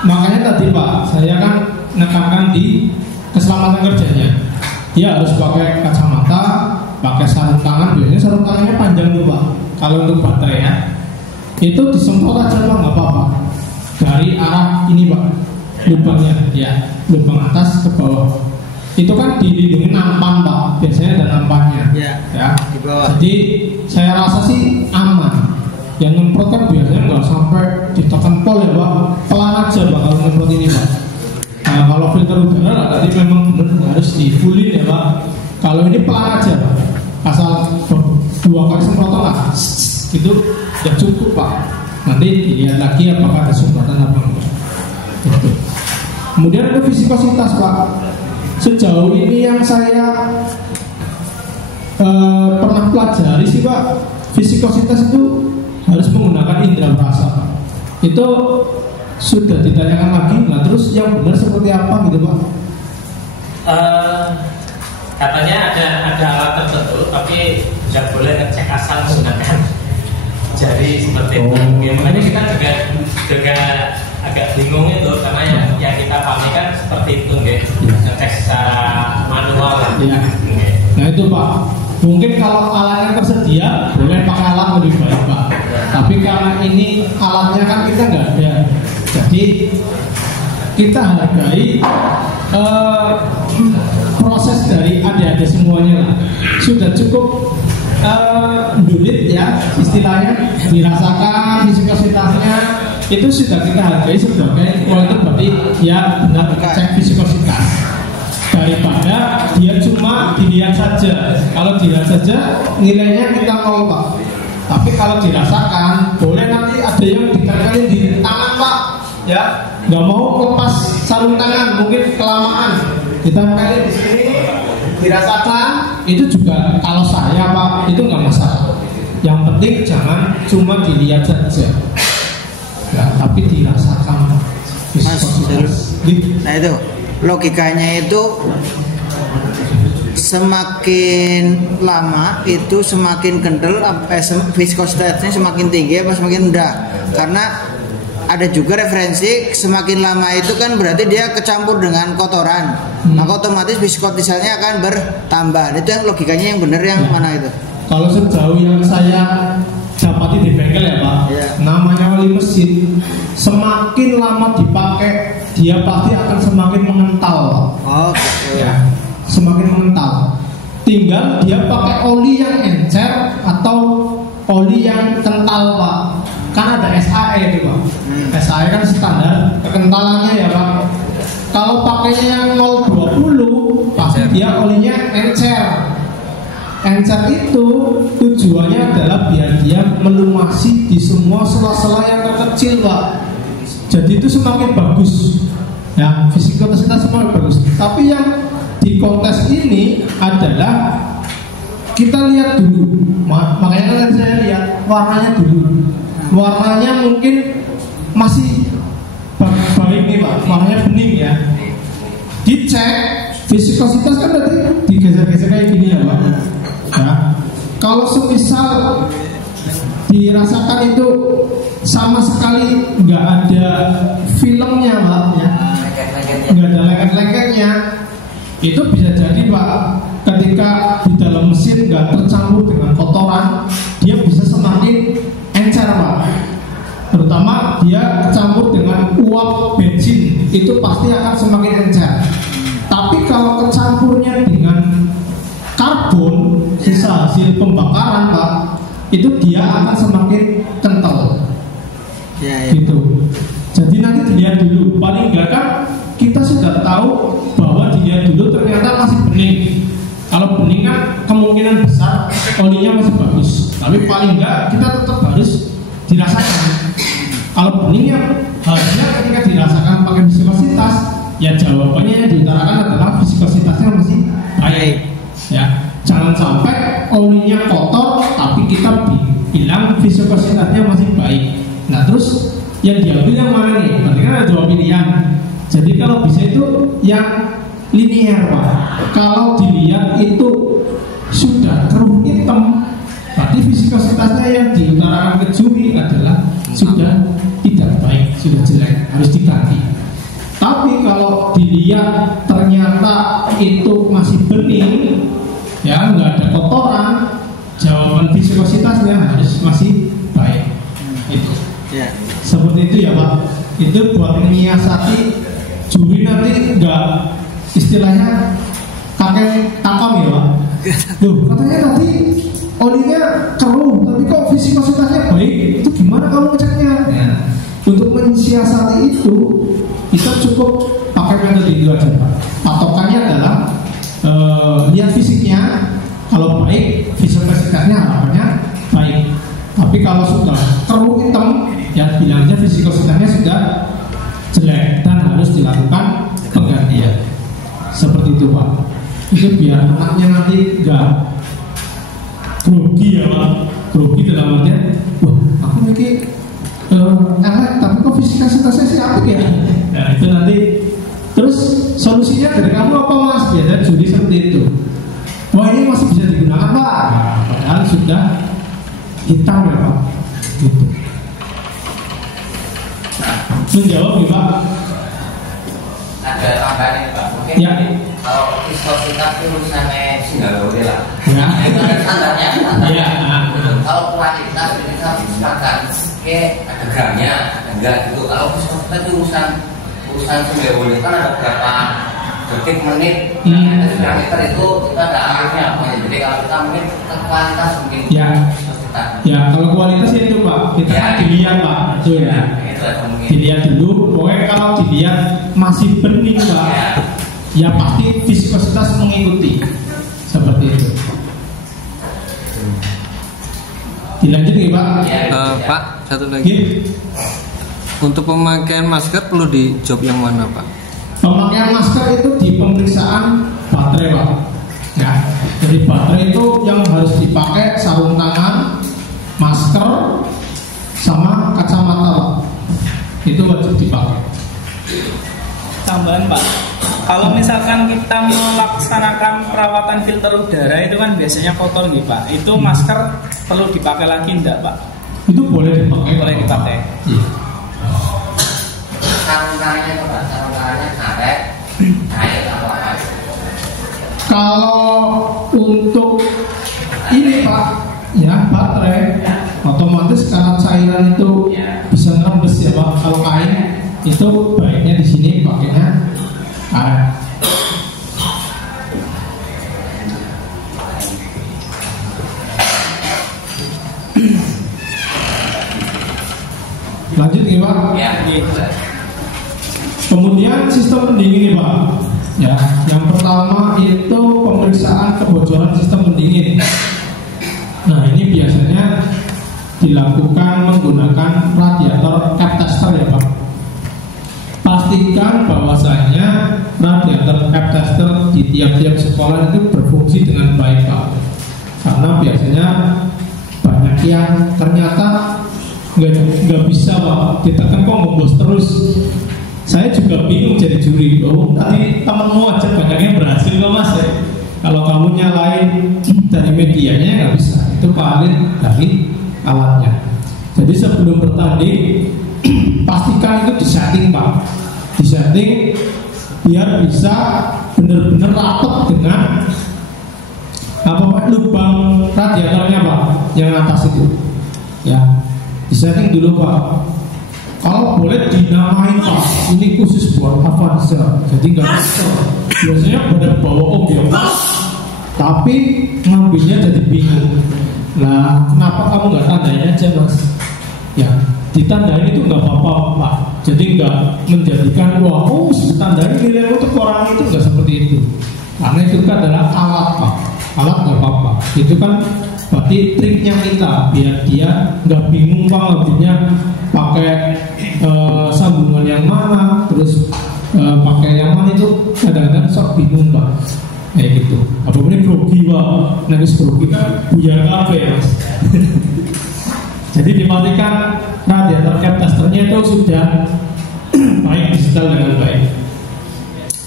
makanya tadi Pak, saya kan menekankan di keselamatan kerjanya. Dia harus pakai kacamata, pakai sarung tangan. Biasanya sarung tangannya panjang tuh Pak. Kalau untuk baterai ya. itu disemprot aja Pak, nggak apa-apa. Dari arah ini Pak, lubangnya, ya, lubang atas ke bawah. Itu kan dilindungi nampan Pak, biasanya ada nampannya. Ya, di bawah. Jadi saya rasa sih aman. Yang nyemprot kan biasanya nggak sampai ditekan pol ya Pak, pelan aja Pak kalau nyemprot ini Pak. Nah, kalau filter udara tadi memang benar harus di-fullin ya Pak. Kalau ini pelan aja Pak, asal 2 kali semprotan lah, itu ya cukup Pak. Nanti dilihat lagi apakah ada semprotan apa enggak. Gitu. Kemudian ada viskositas Pak. Sejauh ini yang saya pernah pelajari sih Pak, viskositas itu harus menggunakan indera perasa Pak. Itu sudah ditanyakan lagi. Nah terus yang benar seperti apa gitu Pak? Katanya ada alat tertentu, tapi tidak boleh ngecek asal menggunakan jari seperti itu. Ya, makanya kita juga agak bingung itu, karena yang kita pahami kan seperti itu, ngecek secara manual. Ya. Nah itu Pak, mungkin kalau alatnya tersedia boleh pakai alat lebih baik Pak. Tapi karena ini alatnya kan kita nggak ada, jadi kita hargai proses dari adik-adik semuanya lah. Sudah cukup dulit ya istilahnya, dirasakan viskositasnya, itu sudah kita hargai sebagai itu berarti ya benar cek viskositas, daripada dia cuma dilihat saja. Kalau dilihat saja nilainya kita 0 Pak. Tapi kalau dirasakan boleh, nanti ada yang ditempelin di tangan Pak ya, nggak mau lepas sarung tangan, mungkin kelamaan ditempelin di sini, dirasakan. Itu juga kalau saya Pak itu nggak masalah. Yang penting jangan cuma dilihat saja ya, tapi dirasakan Mas. Nah itu logikanya itu semakin lama itu semakin kental viskositasnya semakin tinggi apa semakin rendah. Karena ada juga referensi semakin lama itu kan berarti dia kecampur dengan kotoran, maka otomatis viskositasnya akan bertambah. Itu yang logikanya yang benar yang mana itu? Kalau sejauh yang saya dapati di bengkel ya Pak, namanya oli mesin, semakin lama dipakai dia pasti akan semakin mengental Pak. Oh gitu ya, semakin mengental. Tinggal dia pakai oli yang encer atau oli yang kental Pak. Kan ada SAE itu Pak. SAE kan standar kekentalannya ya Pak. Kalau pakainya yang 020 pasti dia olinya encer. Encer itu tujuannya adalah biar dia melumasi di semua sela-sela yang terkecil Pak. Jadi itu semakin bagus ya, viskositas semakin bagus. Tapi yang di kontes ini adalah kita lihat dulu, makanya kan saya lihat warnanya dulu. Warnanya mungkin masih baik nih Pak, warnanya bening ya. Dicek viskositas kan berarti digeser-geser kayak gini ya Pak ya. Kalau semisal dirasakan itu sama sekali nggak ada filmnya Pak ya, nggak ada lengket-lengketnya, itu bisa jadi Pak ketika di dalam mesin nggak tercampur dengan kotoran, dia bisa semakin encer Pak. Terutama dia kecampur dengan uap bensin, itu pasti akan semakin encer. Tapi kalau kecampurnya dengan karbon, sisa hasil pembakaran Pak, itu dia akan semakin kental gitu. Jadi nanti dilihat dulu, paling enggak kan kita sudah tahu bahwa dilihat dulu ternyata masih bening. Kalau bening kan kemungkinan besar olinya masih bagus, tapi paling enggak kita tetap harus dirasakan. Kalau bening ya harusnya ketika dirasakan pakai viskositas, ya jawabannya yang diutarakan adalah viskositasnya masih baik ya. Jangan sampai olinya kotor tapi kita bilang viskositasnya masih baik. Nah terus yang diambil yang mana nih? Berarti kan ada 2 pilihan. Jadi kalau bisa itu yang linear Pak. Kalau dilihat itu sudah keruh hitam, berarti viskositasnya yang diutarakan ke juri adalah sudah tidak baik, sudah jelek, harus diganti. Tapi kalau dilihat ternyata itu masih bening, ya nggak ada kotoran, jawaban viskositasnya harus masih baik. itu. Ya. Seperti itu ya Pak. Itu buat menyiasati juri nanti enggak istilahnya kakek takam ya Pak. Loh katanya tadi olinya keruh, tapi kok viskositasnya baik. Itu gimana kalau ngeceknya? Ya. Untuk mensiasati itu kita cukup pakai metode itu aja Pak. Patokannya adalah lihat fisiknya, kalau baik viskositasnya harapannya baik. Tapi kalau sudah keruh hitam, ya bilangnya viskositasnya sudah jelek dan harus dilakukan penggantian. Seperti itu Pak. Itu biar anaknya nanti enggak grogi ya Pak. Grogi dalam artian, wah aku mikir elek tapi kok viskositasnya sih apik ya. Nah itu nanti. Terus solusinya dari kamu apa Mas? Biasanya judi seperti itu. Wah ini masih bisa digunakan Pak. Nah, padahal sudah hitam ya Pak. Gitu. Menjawab ya Pak. Ada tambahan ya Pak. Mungkin Ya. kalau viskositas itu urusannya Singapura lah. Ya. Itu kan standarnya. Iya. Kalau kualitas itu kita misalkan, oke ada gramnya, ada enggak gitu. Kalau viskositas itu urusan Singapura kan ada berapa detik menit. Ada diameter itu kita ada akhirnya. Jadi kalau kita mungkin kualitas mungkin. Ya. Ya kalau kualitas itu Pak kita Ya. dilihat Pak. Itu ya. Itu ada mungkin. Dilihat dulu. Pokoknya kalau dilihat masih bening Pak. Ya pasti viskositas mengikuti. Seperti itu. Dilanjut nih Pak. Pak, satu lagi. Gini, Untuk pemakaian masker perlu di job yang mana Pak? pemakaian masker itu di pemeriksaan baterai Pak. Ya, jadi baterai itu yang harus dipakai sarung tangan, masker, sama kacamata Pak. Itu wajib dipakai. Tambahan Pak, kalau misalkan kita melaksanakan perawatan filter udara itu kan biasanya kotor nih Pak. Itu masker perlu dipakai lagi enggak Pak? Itu boleh dipakai. Boleh dipakai. Iya. Sarung-sarungnya itu Pak, sarung-sarungnya karet, kain atau apa? Kalau untuk ini Pak, ya baterai, otomatis karena cairan itu bisa ngerembes ya Pak. Kalau kain itu baiknya di sini pakainya karet. Lanjut nih Pak. Ya, Kemudian sistem pendingin nih Pak. Ya, yang pertama itu pemeriksaan kebocoran sistem pendingin. Nah ini biasanya dilakukan menggunakan radiator cap tester ya Pak. Pastikan bahwasanya radiator cap tester di tiap-tiap sekolah itu berfungsi dengan baik Pak. Karena biasanya banyak yang ternyata nggak bisa Pak. Kita kan kok ngembos terus. Saya juga bingung jadi juri. Oh, tadi temanmu aja banyak yang berhasil kok Mas. Kalau kamu nyalain dari medianya nggak bisa. Itu paling dari alatnya. Jadi sebelum bertanding pastikan itu disetting Pak. Disetting biar bisa benar-benar rapat dengan apa Pak lubang radiatornya Pak yang atas itu. Ya, disetting dulu Pak. Kalau boleh dinamain Pak, ini khusus buat Avanza, jadi nggak bisa. Biasanya pada bawa om ya Pak, tapi ngambilnya jadi bingung. Nah, kenapa kamu nggak tandain aja Mas? Ya, ditandain itu nggak apa-apa Pak. Jadi nggak menjadikan wah, oh tandain nilai untuk orang itu nggak seperti itu. Karena itu kan adalah alat Pak, alat nggak apa-apa. Itu kan berarti triknya kita biar dia nggak bingung Pak ngambilnya pakai sambungan yang mana, terus pakai yang mana itu kadang-kadang sok bingung Pak. Kayak gitu. Apapun ini grogi Pak, nangis grogi kan buyar kafe ya Mas. Jadi dimatikan radiator cap testernya itu sudah baik disetel dengan baik.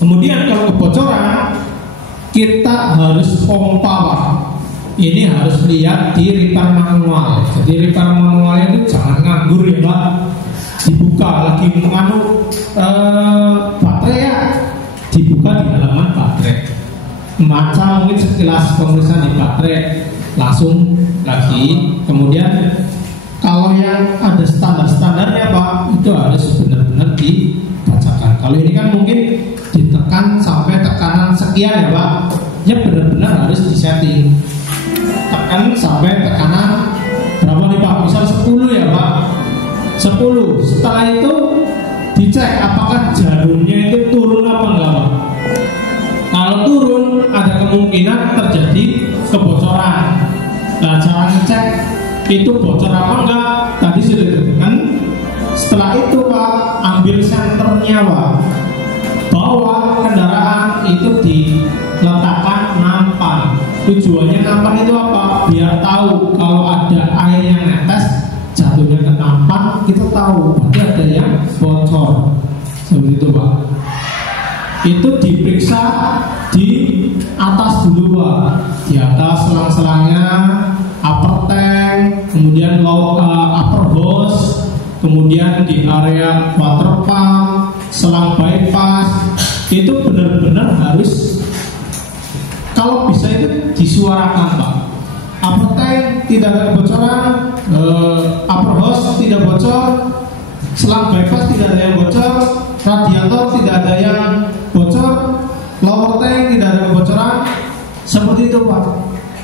Kemudian kalau kebocoran kita harus pompa Pak. Ini harus lihat di repair manual. Jadi repair manualnya itu jangan nganggur ya Pak. Dibuka lagi menganu baterai ya, dibuka di halaman baterai. Membaca mungkin sekilas pemeriksaan di baterai, langsung lagi. Kemudian Kalau yang ada standar-standarnya Pak, itu harus benar-benar dibacakan. Kalau ini kan mungkin ditekan sampai tekanan sekian ya Pak, ya benar-benar harus disetting. Tekan sampai tekanan berapa nih Pak? Misal 10 ya Pak, 10. Setelah itu dicek apakah jarumnya itu turun apa enggak Pak. Kalau turun ada kemungkinan terjadi kebocoran. Nah, cara ngecek itu bocor apa enggak tadi sudah ditekan. Setelah itu Pak, ambil senternya Pak, bawa kendaraan itu diletakkan nampan. Tujuannya nampan itu apa? Biar tahu kalau ada air yang netes jatuhnya ke nampan, kita tahu berarti ada yang bocor. Seperti itu Pak. Itu diperiksa di atas dulu Pak, di atas selang-selangnya, upper tank, kemudian upper hose, kemudian di area water pump, selang bypass. Itu benar-benar harus, kalau bisa itu disuarakan Pak. Upper tank tidak ada kebocoran, upper hose tidak bocor, selang bypass tidak ada yang bocor, radiator tidak ada yang bocor, lower tank tidak ada kebocoran. Seperti itu Pak.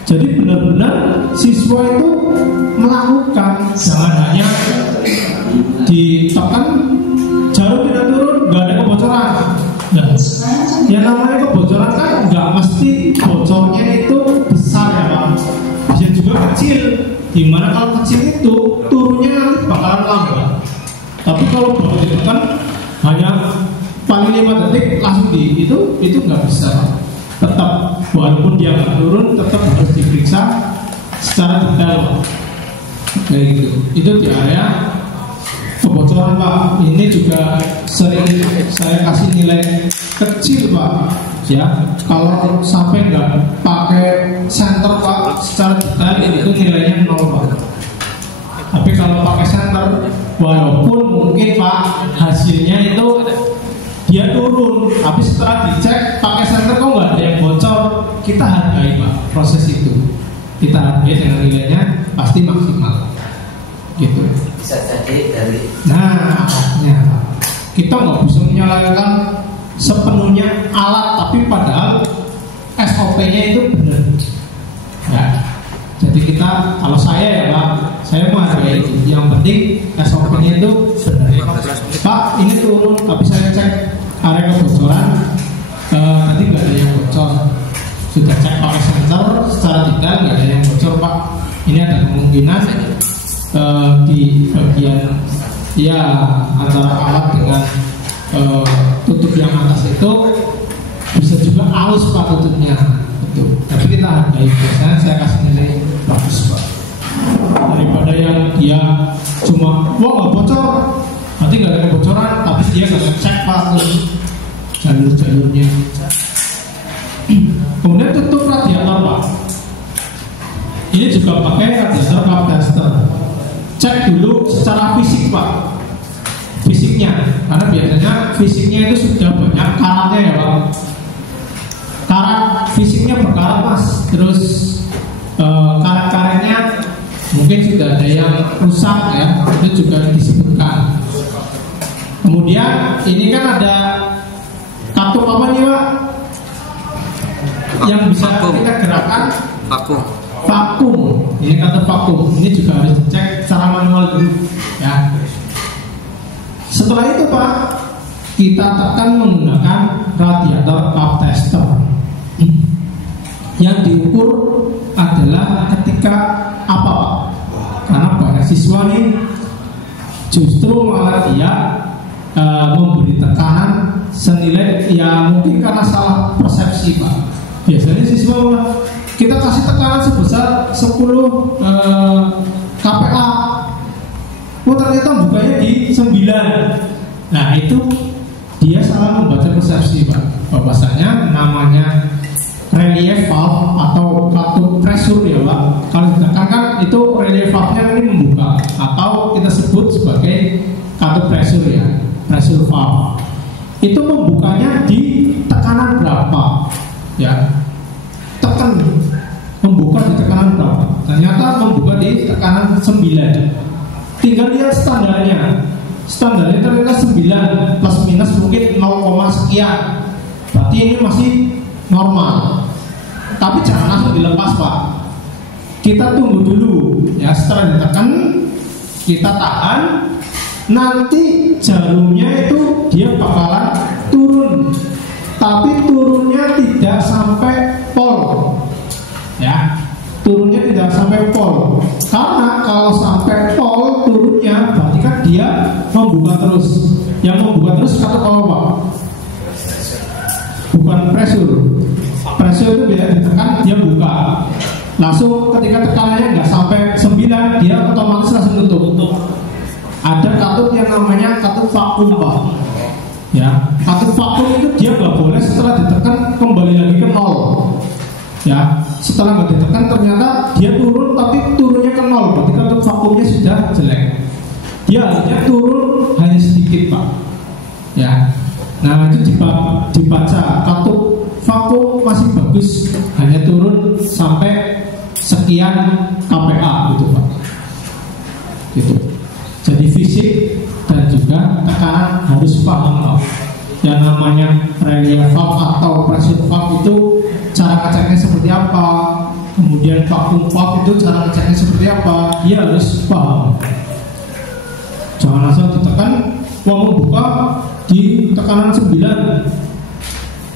Jadi benar-benar siswa itu melakukan, jangan hanya ditekan jarum tidak turun, nggak ada kebocoran. Nah, yang namanya kebocoran kan nggak mesti bocornya itu besar ya Pak, bisa juga kecil. Dimana kalau kecil itu turunnya nanti bakalan lambat. Tapi kalau baru ditekan hanya paling 5 detik langsung itu nggak bisa Pak. Tetap walaupun dia nggak turun, tetap harus diperiksa secara detail. Kayak gitu. Itu di area kebocoran Pak. Ini juga sering saya kasih nilai kecil Pak. Ya, kalau sampai nggak pakai center Pak, secara detail itu nilainya 0 Pak. Tapi kalau pakai center, walaupun mungkin Pak hasilnya itu dia turun, tapi setelah dicek pakai senter kok nggak ada yang bocor, kita hargai Pak proses itu. Kita hargai dengan nilainya pasti maksimal, gitu. Bisa jadi dari. Nah, kita nggak bisa menyalahkan sepenuhnya alat, tapi padahal SOP-nya itu benar. Ya, jadi kita, kalau saya ya Pak, saya menghargai itu. Yang penting SOP-nya itu benar. Pak, ini turun, tapi saya cek area kebocoran, nanti nggak ada yang bocor. Sudah cek pakai sensor secara detail, nggak ada yang bocor Pak. Ini ada kemungkinan di bagian ya antara alat dengan tutup yang atas itu bisa juga halus Pak tutupnya. Betul. Tapi kita hargai, biasanya saya kasih nilai bagus Pak. Daripada yang dia cuma wah nggak bocor, nanti nggak ada kebocoran, tapi dia nggak ngecek Pak jalur-jalurnya. Kemudian tutup radiator Pak. Ini juga pakai radiator cup tester. Cek dulu secara fisik Pak, fisiknya, karena biasanya fisiknya itu sudah banyak karatnya ya Pak. Karat fisiknya berkarat Mas, terus karet-karetnya mungkin sudah ada yang rusak ya, itu juga disebutkan. Kemudian ini kan ada kartu apa nih Pak? Yang bisa kita gerakkan vakum. Ini kata vakum. Ini juga harus dicek secara manual dulu ya. Setelah itu Pak, kita tekan menggunakan radiator cup tester. Yang diukur adalah ketika apa Pak? Karena banyak siswa nih justru malah dia memberi tekanan senilai ya mungkin karena salah persepsi Pak. Biasanya siswa kita kasih tekanan sebesar 10 kPa, ternyata bukanya di 9. Nah itu dia salah membaca persepsi Pak. Bahwasanya namanya relief valve atau katup pressure ya Pak. Kalau ditekankan itu relief valve-nya ini membuka atau kita sebut sebagai katup pressure ya, pressure valve. Itu membukanya di tekanan berapa? Ya, membuka di tekanan berapa? Ternyata membuka di tekanan 9. tinggal lihat standarnya. Standarnya ternyata 9 plus minus mungkin 0, sekian. Berarti ini masih normal. Tapi jangan langsung dilepas Pak. Kita tunggu dulu ya, setelah ditekan kita tahan, nanti jarumnya itu dia bakalan turun. Tapi turunnya tidak sampai pol. Ya. Turunnya tidak sampai pol. Karena kalau sampai pol turunnya berarti kan dia membuka terus. Yang membuka terus kata apa Pak? Bukan pressure. Pressure itu bila ditekan dia buka. Langsung ketika tekanannya nggak sampai 9 dia otomatis langsung tutup. Ada katup yang namanya katup vakum Pak. Ya, katup vakum itu dia nggak boleh setelah ditekan kembali lagi ke 0. Ya, setelah nggak ditekan ternyata dia turun tapi turunnya ke 0, berarti katup vakumnya sudah jelek. Dia hanya turun hanya sedikit Pak. Ya, nah itu dibaca katup vakum masih bagus, hanya turun sampai sekian kPa gitu Pak. Gitu. Jadi fisik dan juga tekanan harus paham Pak. Yang namanya radial valve atau pressure valve itu cara ngeceknya seperti apa, kemudian vacuum valve itu cara ngeceknya seperti apa, dia harus paham. Jangan langsung ditekan, mau membuka di tekanan 9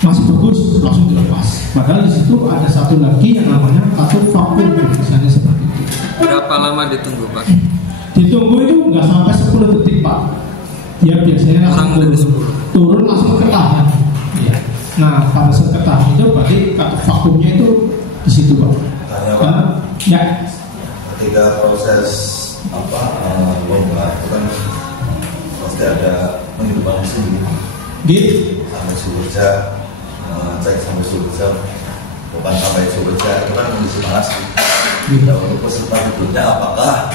masih bagus, langsung dilepas. Padahal di situ ada satu lagi yang namanya katup vakum, misalnya seperti itu. Berapa lama ditunggu Pak? Ditunggu itu nggak sampai 10 detik Pak. Dia biasanya langsung turun langsung ketahan. Ya. Nah pada saat ketahan itu berarti katup vakumnya itu di situ Pak. Ya. Ketika proses lomba itu kan pasti ada penghidupan mesin gitu. Sampai suhu jam, cek sampai suhu jam, bukan sampai suhu jam itu kan kondisi panas. Dan untuk peserta tutupnya apakah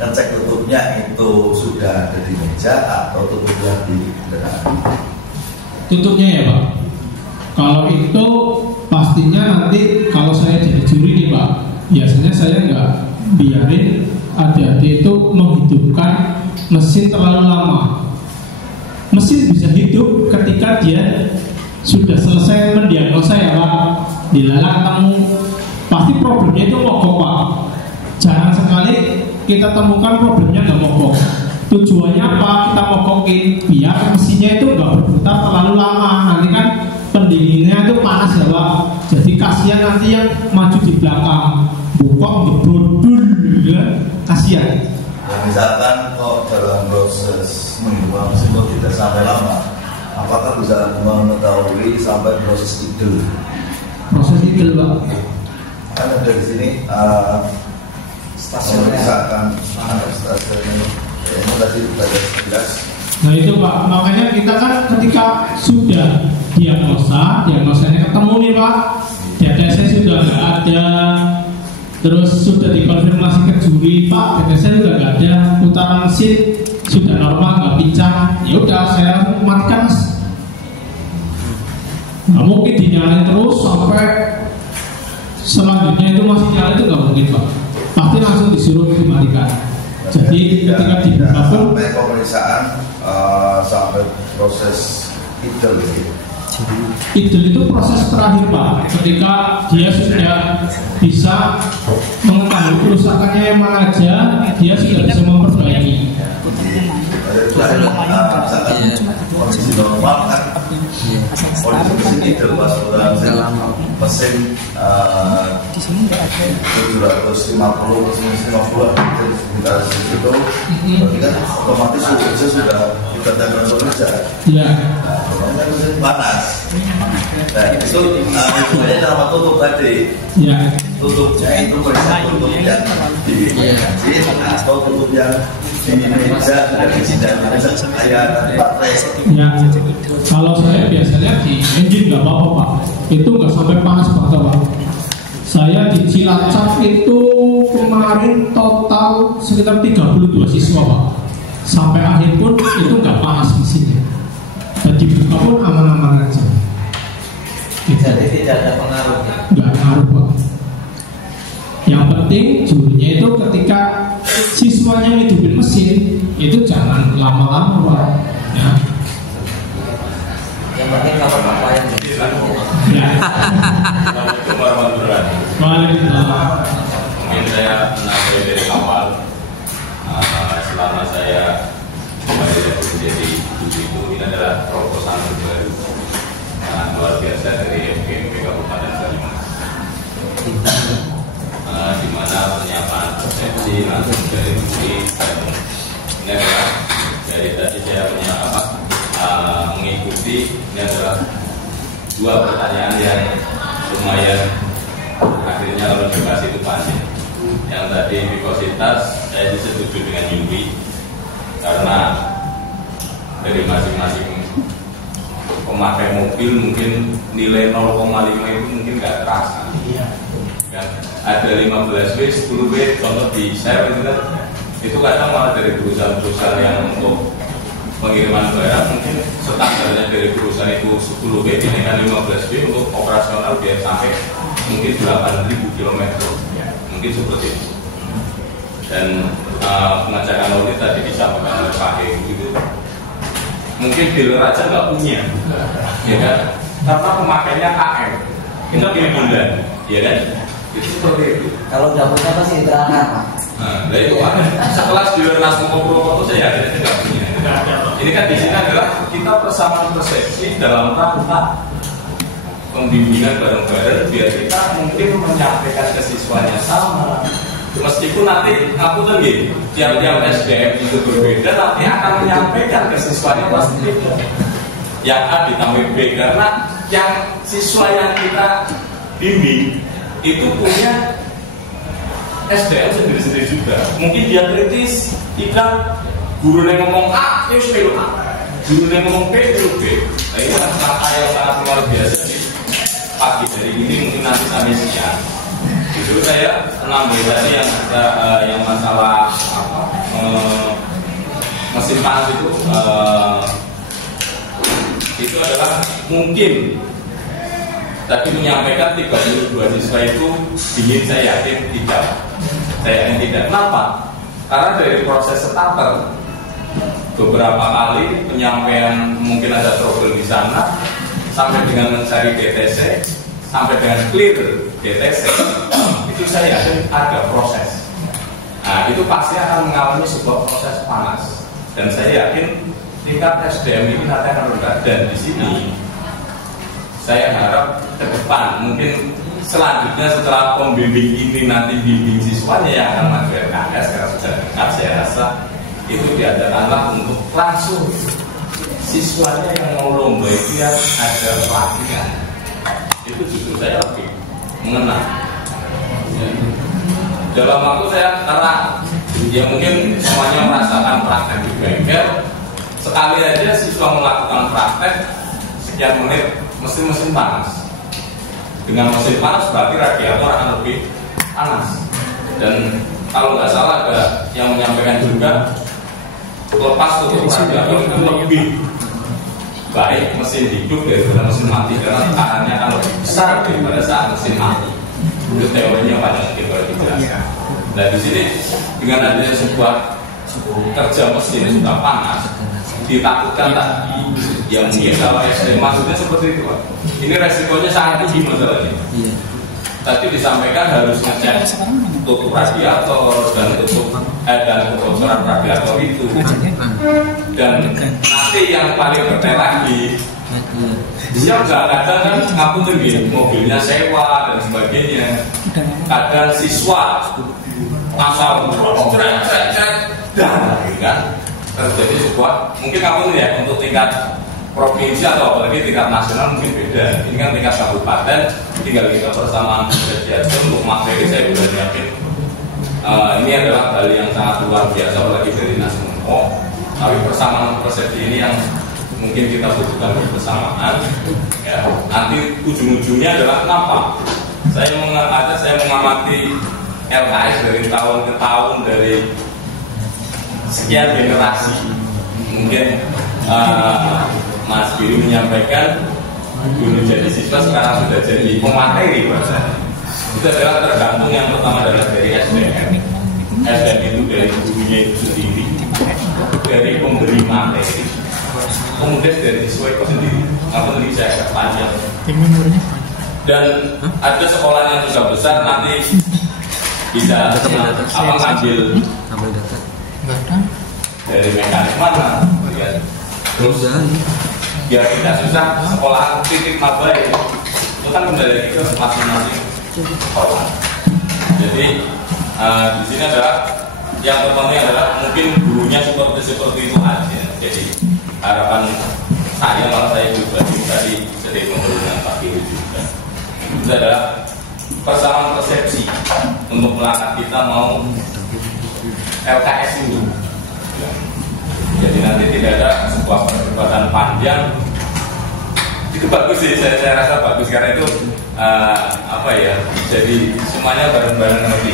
ngecek tutupnya itu sudah ada di meja atau tutupnya di kendaraan? Tutupnya ya Pak. Kalau itu pastinya nanti kalau saya jadi juri nih Pak, biasanya saya nggak biarin adik-adik itu menghidupkan mesin terlalu lama. Mesin bisa hidup ketika dia sudah selesai mendiagnosa ya Pak. Dilalah ketemu, pasti problemnya itu mogok Pak. Jarang sekali kita temukan problemnya nggak mogok. Tujuannya apa? Kita mogokin biar mesinnya itu nggak berputar terlalu lama. Nanti kan pendinginnya itu panas ya Pak. Jadi kasihan nanti yang maju di belakang, bukok dibrodul, ya kasihan. Ya, misalkan kalau dalam proses menghidupkan mesin itu tidak sampai lama, apakah bisa mengetahui sampai proses idle? Proses idle Pak. Kan ada di sini stasiunnya, stasiunnya ini tadi sudah jelas. Nah itu Pak, makanya kita kan ketika sudah diagnosanya ketemu nih Pak, DTS sudah nggak ada, terus sudah dikonfirmasi ke juri Pak, DTS sudah nggak ada, putaran mesin sudah normal nggak pincang, ya udah saya matikan Mas. Nggak mungkin dinyalain terus sampai selanjutnya itu masih nyala, itu nggak mungkin Pak. Pasti langsung disuruh dimatikan. Jadi ketika dibuka pun sampai pemeriksaan sampai proses idle gitu. Idle itu proses terakhir Pak. Ketika dia sudah bisa mengetahui kerusakannya yang mana aja, dia sudah bisa memperbaiki. Kondisi normal kan, kondisi mesin idle pas mesin 750 sekitar situ, berarti kan otomatis sudah kita temperatur kerja. Iya. Nah, otomatis mesin panas. Nah itu sebenarnya nama tutup tadi. Iya. Tutupnya itu tutup yang di mesin atau tutup yang di meja dan di sini kayak baterai. Ya. Kalau saya biasanya di engine nggak apa-apa Pak. Itu nggak sampai panas banget Pak. Saya di Cilacap itu kemarin total sekitar 32 siswa Pak. Sampai akhir pun itu nggak panas mesinnya. Dan dibuka pun aman-aman aja. Jadi tidak ada pengaruh. Nggak ngaruh Pak. Yang penting jurinya itu ketika siswa siswanya ngidupin mesin itu jangan lama-lama Pak. Ya. Yang penting kalau pakaian Ya. Assalamualaikum warahmatullahi wabarakatuh. Waalaikumsalam. Mungkin saya menamai dari awal selama saya kembali menjadi guru ini adalah proposal baru luar biasa dari FGMP Kabupaten Banyumas, di mana penyiapan persepsi langsung dari guru ini adalah dari tadi saya mengikuti ini adalah dua pertanyaan yang lumayan akhirnya logikasi itu pasti. Yang tadi viscositas saya setuju dengan Yuri karena dari masing-masing pemakai mobil mungkin nilai 0,5 itu mungkin nggak terasa. Kan? Ada 15W, 10W contoh di share itu kadang malah dari perusahaan-perusahaan yang untuk pengiriman barang mungkin standarnya dari perusahaan itu 10W dinaikkan 15W untuk operasional biar sampai mungkin 8.000 km, mungkin seperti itu. Dan pengecekan audit tadi disampaikan oleh Pak Heru gitu, mungkin dealer aja nggak punya, ya kan? Karena pemakainya KM, kita pilih bulan, ya kan? Itu seperti itu. kalau udah punya pasti diterangkan Pak. Nah, itu Pak. Sekelas dealer Nasmo Purwokerto saya yakin itu nggak punya. Ini kan di sini adalah kita persamaan persepsi dalam rangka pembimbingan bareng-bareng biar kita mungkin menyampaikan ke siswanya sama. Meskipun nanti aku tuh gitu, tiap-tiap SDM itu berbeda, nanti akan menyampaikan ke siswanya pasti beda. Yang A ditambah B karena yang siswa yang kita bimbing itu punya SDM sendiri-sendiri juga. Mungkin dia kritis, tidak guru yang ngomong A, terus pelu A. Guru yang ngomong B, pelu B. Nah ini langkah yang sangat luar biasa di pagi dari ini mungkin nanti sampai siang. Itu saya nambah tadi yang masalah mesin panas itu adalah mungkin tadi menyampaikan 32 siswa itu ingin saya yakin tidak. Kenapa? Karena dari proses starter beberapa kali penyampaian mungkin ada trouble di sana sampai dengan mencari DTC sampai dengan clear DTC itu saya yakin ada proses. Nah itu pasti akan mengalami sebuah proses panas dan saya yakin tingkat SDM ini nanti akan rendah dan di sini saya harap ke depan mungkin selanjutnya setelah pembimbing ini nanti bimbing siswanya yang akan maju RKS karena sudah dekat saya rasa itu diadakanlah untuk langsung siswanya yang mau lomba itu yang ada pelatihan itu justru saya lebih mengenal ya. Dalam waktu saya karena ya mungkin semuanya merasakan praktek di bengkel sekali aja siswa melakukan praktek sekian menit mesin panas. Dengan mesin panas berarti radiator akan lebih panas. Dan kalau nggak salah ada yang menyampaikan juga lepas tutup radiator itu lebih baik mesin hidup daripada mesin mati karena tekanannya akan lebih besar daripada saat mesin mati. Itu teorinya banyak kita jelaskan. Nah di sini dengan adanya sebuah kerja mesin yang sudah panas ditakutkan tadi yang mungkin kalau SD maksudnya seperti itu Pak. Ini resikonya sangat tinggi masalahnya. Tadi disampaikan harus ngecek tutup radiator dan kebocoran radiator itu. Dan nanti yang paling penting lagi, dia nggak kadang kan ngaku tuh mobilnya sewa dan sebagainya. Kadang siswa asal dan kan terjadi sebuah mungkin kamu ya untuk tingkat provinsi atau apalagi tingkat nasional mungkin beda. Ini kan tingkat kabupaten, tinggal kita bersama bersiap untuk materi saya sudah yakin. Ini adalah hal yang sangat luar biasa apalagi dari Nasmo. Tapi persamaan persepsi ini yang mungkin kita butuhkan bersamaan. Ya, nanti ujung-ujungnya adalah kenapa? Saya mengamati LKS dari tahun ke tahun dari sekian generasi. Mungkin Mas Giri menyampaikan dulu jadi siswa sekarang sudah jadi pemateri bahasa. Itu adalah tergantung yang pertama adalah dari SDM. SDM itu dari gurunya itu sendiri, dari pemberi materi, kemudian dari siswa itu sendiri. Apa tadi saya agak panjang. Dan ada sekolah yang sudah besar nanti bisa ngambil data dari mekanik mana, ya. Terus biar tidak susah sekolah titik maba itu kan kembali lagi ke masing-masing sekolah. Jadi di sini adalah yang pertama adalah mungkin gurunya seperti itu aja. Jadi harapan saya, malah saya juga tadi sedikit ngobrol dengan Pak Giri juga, itu adalah persamaan persepsi untuk melangkah kita mau LKS ini. Jadi nanti tidak ada sebuah perdebatan panjang. Itu bagus sih, saya rasa bagus karena itu jadi semuanya bareng-bareng nanti.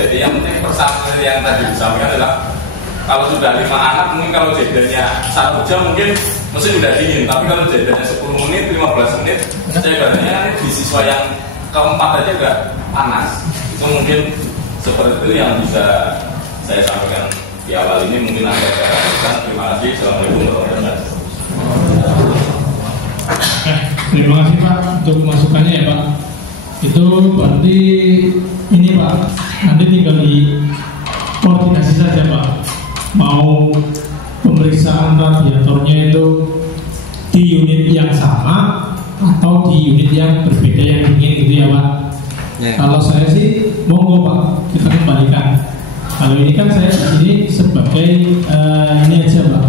Jadi yang penting persamaan yang tadi disampaikan adalah kalau sudah 5 anak mungkin kalau jedanya 1 jam mungkin mesin udah dingin, tapi kalau jedanya 10 menit, 15 menit, saya ibaratnya di siswa yang keempat aja udah panas. Itu mungkin seperti itu yang bisa saya sampaikan di awal ini. Mungkin ada saya lakukan. Terima kasih. Assalamualaikum warahmatullahi wabarakatuh. Terima kasih Pak untuk masukannya ya Pak. Itu berarti ini Pak, nanti tinggal di koordinasi saja Pak. Mau pemeriksaan radiatornya itu di unit yang sama atau di unit yang berbeda yang dingin gitu ya Pak. Kalau saya sih monggo Pak, kita kembalikan. Kalau ini kan saya di sini sebagai ini aja Pak,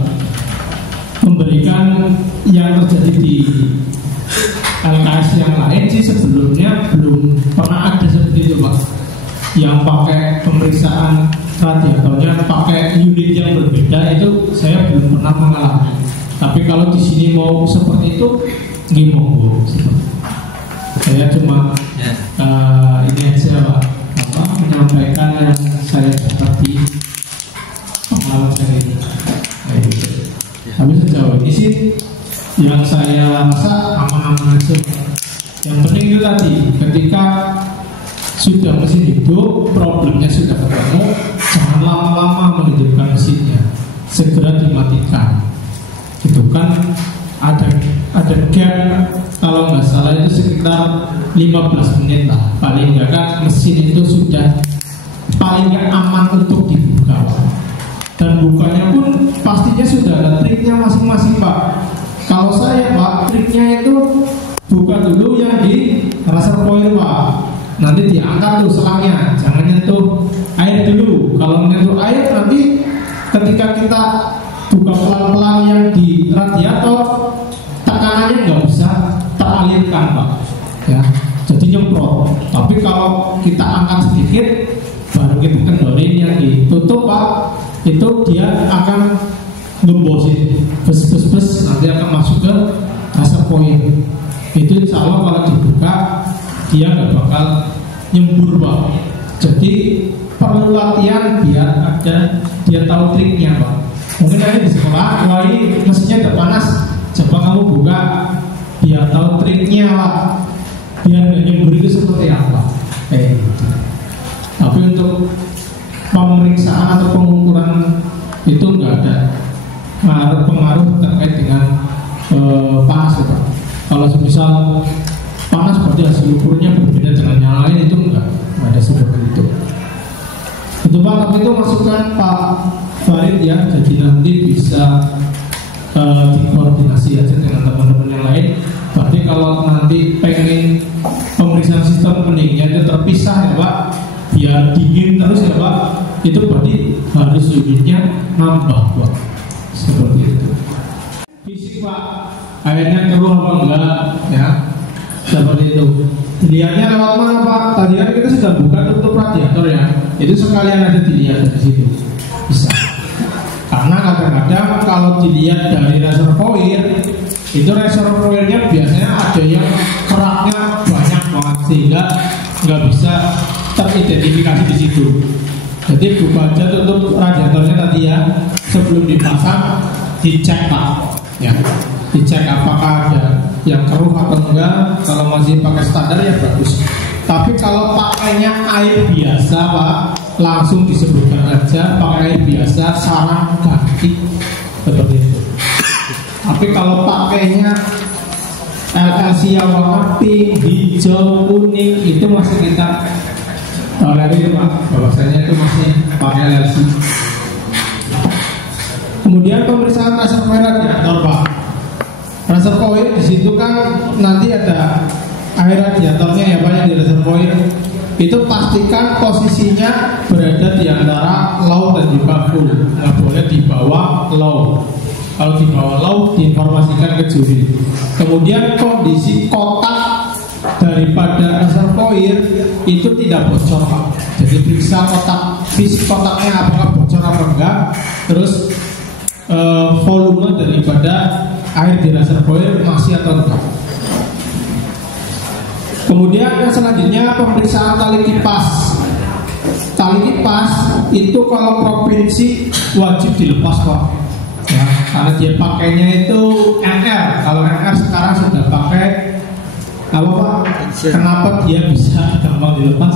memberikan yang terjadi di LKS yang lain sih sebelumnya belum pernah ada seperti itu Pak, yang pakai pemeriksaan radiatornya pakai unit yang berbeda, itu saya belum pernah mengalami. Tapi kalau di sini mau seperti itu gimana? Saya cuma ini aja Pak, menyampaikan yang saya dapat di pengalaman saya ini. Tapi sejauh ini sih yang saya rasa aman-aman aja. Yang penting itu tadi, ketika sudah mesin hidup, problemnya sudah ketemu, jangan lama-lama menghidupkan mesinnya, segera dimatikan. Itu kan ada gap, kalau nggak salah itu sekitar 15 menit lah, paling nggak kan mesin itu sudah paling nggak aman untuk dibuka. Dan bukanya pun pastinya sudah ada triknya masing-masing Pak. Kalau saya Pak, triknya itu buka dulu yang di reservoir Pak. Nanti diangkat tuh selangnya, jangan nyentuh air dulu. Kalau menyentuh air nanti ketika kita buka pelan-pelan yang di radiator, tekanannya nggak bisa teralirkan Pak. Ya, jadi nyemprot. Tapi kalau kita angkat sedikit, baru kita kendorin yang ditutup Pak, itu dia akan ngembosin bes nanti akan masuk ke reservoir. Itu insya Allah kalau dibuka dia nggak bakal nyembur Pak. Jadi perlu latihan biar ada dia tahu triknya Pak. Mungkin nanti di sekolah, wah ini mesinnya udah panas, coba kamu buka biar tahu triknya Pak, biar nggak nyembur itu seperti apa. Gitu. Tapi untuk pemeriksaan atau pengukuran itu nggak ada pengaruh terkait dengan panas ya Pak. Kalau misal panas berarti hasil ukurnya berbeda dengan yang lain, itu enggak ada seperti itu. Itu Pak, tapi itu masukan Pak Farid ya, jadi nanti bisa dikoordinasi aja dengan teman-teman yang lain. Berarti kalau nanti pengen pemeriksaan sistem pendinginnya itu terpisah ya Pak, biar dingin terus ya Pak, itu berarti harus unitnya nambah Pak, seperti itu. Fisik Pak, airnya keluar apa enggak ya, seperti itu. Dilihatnya lewat mana Pak? Tadi kan kita sudah buka tutup radiator ya, itu sekalian aja dilihat dari situ bisa. Karena kadang-kadang kalau dilihat dari reservoir, itu reservoirnya biasanya ada yang keraknya banyak banget sehingga nggak bisa teridentifikasi di situ. Jadi buka aja tutup radiatornya tadi ya, sebelum dipasang dicek Pak ya, dicek apakah ada yang keruh atau enggak. Kalau masih pakai standar ya bagus, Tapi kalau pakainya air biasa Pak, langsung disebutkan aja pakai air biasa, sarang ganti seperti itu. Tapi kalau pakainya LLC yang warna pink, hijau, kuning itu masih kita tolerir Pak, bahwasanya itu masih pakai LLC. Kemudian pemeriksaan reservoir radiator Pak. Reservoir di situ kan nanti ada air radiatornya ya Pak, yang di reservoir itu pastikan posisinya berada di antara low dan juga full, nggak boleh di bawah low. Kalau di bawah low diinformasikan ke juri. Kemudian kondisi kotak daripada reservoir itu tidak bocor Pak. Jadi periksa kotak, fisik kotaknya apakah bocor apa enggak. Terus volume daripada air di reservoir masih atau enggak. Kemudian yang selanjutnya pemeriksaan tali kipas. Tali kipas itu kalau provinsi wajib dilepas Pak. Ya, karena dia pakainya itu NR. Kalau NR sekarang sudah pakai apa Pak? Kenapa dia bisa gampang dilepas?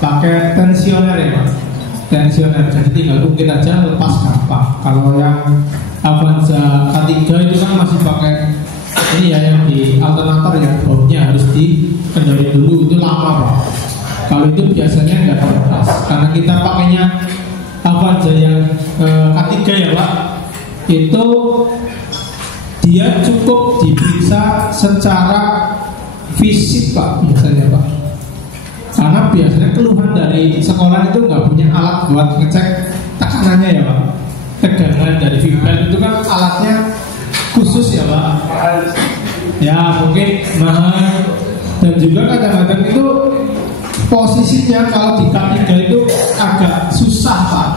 Pakai tensioner ya Pak. Tensioner, jadi tinggal ungkit aja, lepas gampang. Kalau yang Avanza K3 itu kan masih pakai ini ya, yang di alternator yang bautnya harus dikendali dulu, itu lama Pak. Kalau itu biasanya nggak terlepas, karena kita pakainya Avanza yang K3 ya Pak, itu dia cukup diperiksa secara fisik Pak biasanya Pak. Karena biasanya keluhan dari sekolah itu nggak punya alat buat ngecek tekanannya ya Pak. Tegangan dari feedback itu kan alatnya khusus ya Pak. Ya mungkin mahal. Dan juga kadang-kadang itu posisinya kalau di K3 itu agak susah Pak.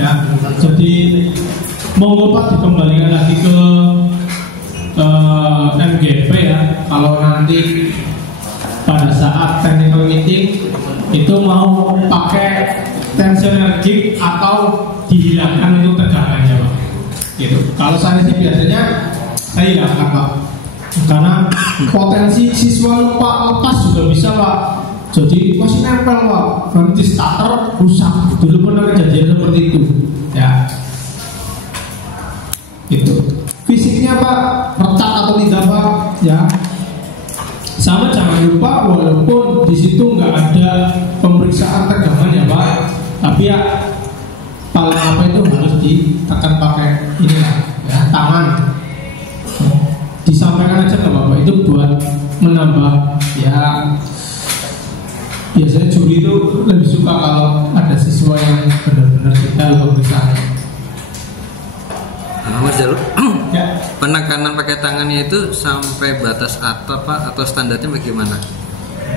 Ya, jadi monggo Pak dikembalikan lagi ke MGP ya. Kalau nanti pada saat technical meeting itu mau pakai tensioner jig atau dihilangkan itu tegangannya Pak. Gitu. Kalau saya sih biasanya saya hilangkan Pak. Karena potensi siswa lupa lepas juga bisa Pak. Jadi masih nempel Pak. Nanti starter rusak. Dulu pernah kejadian seperti itu. Ya. Itu. Fisiknya Pak retak atau tidak Pak? Ya. Sama jangan lupa walaupun di situ nggak ada pemeriksaan tegangan ya Pak, tapi ya paling apa itu harus ditekan pakai ini lah, ya, tangan. Disampaikan aja nggak Bapak, itu buat menambah ya. Biasanya juri itu lebih suka kalau ada siswa yang benar-benar detail pemeriksaan. Mas Jalur, Ya. penekanan pakai tangannya itu sampai batas apa Pak, atau standarnya bagaimana?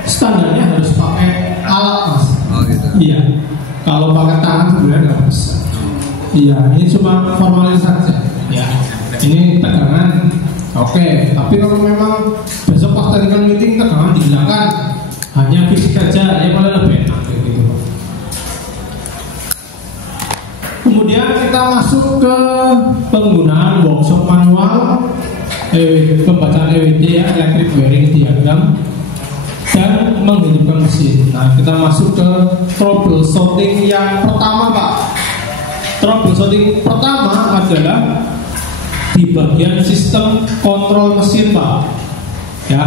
Standarnya harus pakai alat Mas. Oh gitu. Iya. Kalau pakai tangan sebenarnya nggak bisa. Iya, ini cuma formalis saja. Ya. Ini tegangan, oke. Tapi kalau memang besok pas technical meeting tegangan dihilangkan, hanya fisik saja, ya malah lebih enak gitu. Kemudian kita masuk ke penggunaan workshop manual, pembacaan EWD ya, electric wiring diagram, dan menghidupkan mesin. Nah, kita masuk ke troubleshooting yang pertama Pak. Troubleshooting pertama adalah di bagian sistem kontrol mesin Pak. Ya,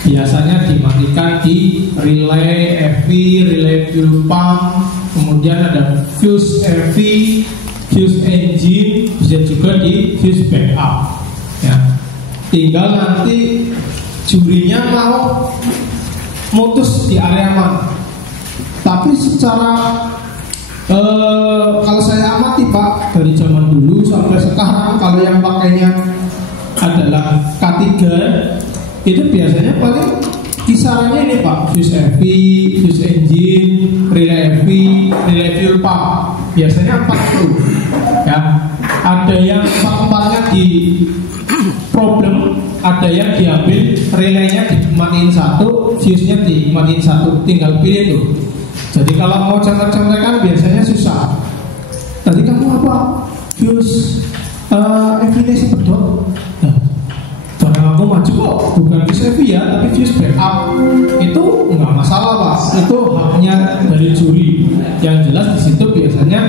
biasanya dimatikan di relay FV, relay fuel pump, kemudian ada fuse FV, fuse engine, bisa juga di fuse backup. Ya, tinggal nanti jurinya mau mutus di area mana. Tapi secara kalau saya amati Pak, dari zaman dulu sampai sekarang, kalau yang pakainya adalah K3 itu biasanya paling kisarannya ini Pak, fuse FV, fuse engine, relay FV, relay fuel pump, biasanya 40 ya. Ada yang 4-4-nya di problem, ada yang diambil relaynya dimatiin satu, fuse-nya dimatiin satu, tinggal pilih tuh. Jadi kalau mau contek-contekan biasanya susah. Tadi kamu apa? Fuse FV-nya si pedot. Nah, barang aku mah maju kok, bukan fuse EV ya, tapi fuse backup itu nggak masalah Pak, itu haknya dari juri. Yang jelas di situ biasanya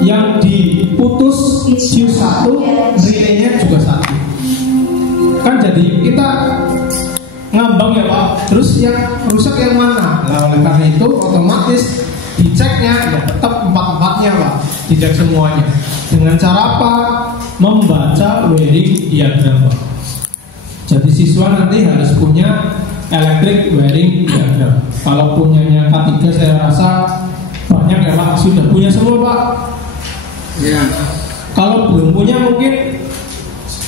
yang diputus fuse satu, relaynya juga satu. Kan jadi kita ngambang ya Pak, terus yang rusak yang mana? Nah oleh karena itu otomatis diceknya ya tetap empat-empatnya Pak, dicek semuanya. Dengan cara apa? Membaca wiring diagram Pak. Jadi siswa nanti harus punya electric wiring diagram. Kalau punyanya K3 saya rasa banyak ya Pak, sudah punya semua Pak. Ya. Kalau belum punya mungkin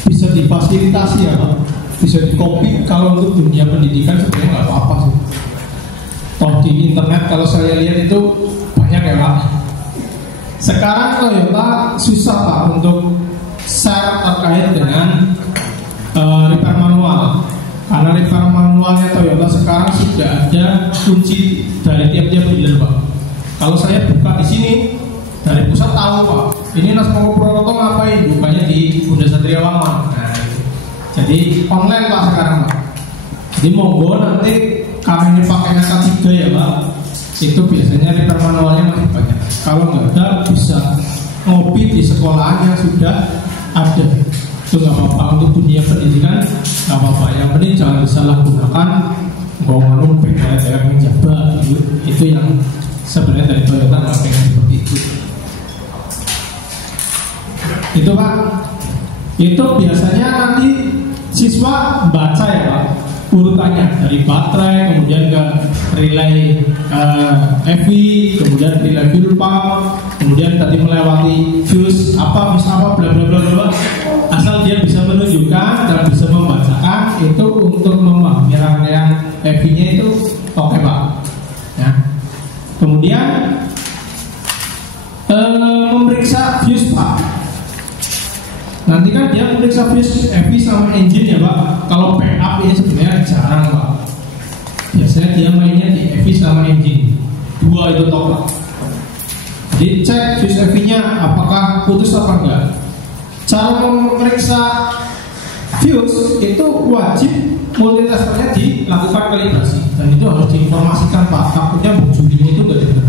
bisa difasilitasi ya Pak, bisa dikopi. Kalau untuk dunia pendidikan sebenarnya nggak apa-apa sih. Toh di internet kalau saya lihat itu banyak ya Pak. Sekarang Toyota susah Pak untuk share terkait dengan repair manual. Karena repair manualnya Toyota sekarang sudah ada kunci dari tiap-tiap dealer Pak. Kalau saya buka di sini dari pusat tahu Pak, ini Nasmoko Proto ngapain, bukanya di Bunda Satria Wama. Nah, jadi online Pak sekarang Pak. Jadi monggo nanti kalau ini pakainya K3 ya Pak, itu biasanya repair manualnya masih banyak. Kalau nggak ada bisa ngopi di sekolahannya sudah ada. Itu nggak apa-apa, untuk dunia pendidikan nggak apa-apa. Yang penting jangan disalahgunakan ngomong beda-beda menjabat itu yang sebenarnya dari Toyota nggak pengen seperti itu. Itu Pak, itu biasanya nanti siswa baca ya Pak urutannya dari baterai, kemudian ke relay EV, kemudian relay fuel pump, kemudian tadi melewati fuse apa bla bla bla bla. Asal dia bisa menunjukkan dan bisa membacakan, itu untuk memahami rangkaian EV-nya itu oke Pak. Ya. Kemudian memeriksa fuse Pak. Nanti kan dia memeriksa fuse EV sama engine ya Pak. Kalau backup ini sebenarnya jarang Pak. Biasanya dia mainnya di EV sama engine, dua itu top Pak. Jadi cek fuse EV-nya apakah putus apa enggak. Cara memeriksa fuse itu wajib multitesternya dilakukan kalibrasi, dan itu harus diinformasikan Pak. Takutnya jurinya itu enggak benar.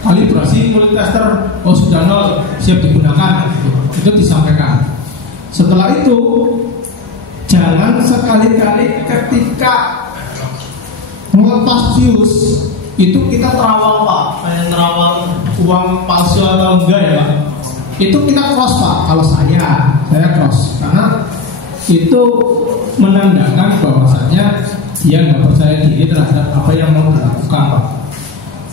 Kalibrasi multitester sudah 0, siap digunakan, itu disampaikan. Setelah itu jangan sekali-kali ketika melepas fuse itu kita terawang Pak, kayak terawang uang palsu atau enggak ya Pak. Itu kita cross Pak. Kalau saya cross karena itu menandakan bahwasanya dia nggak percaya diri terhadap apa yang mau dilakukan Pak.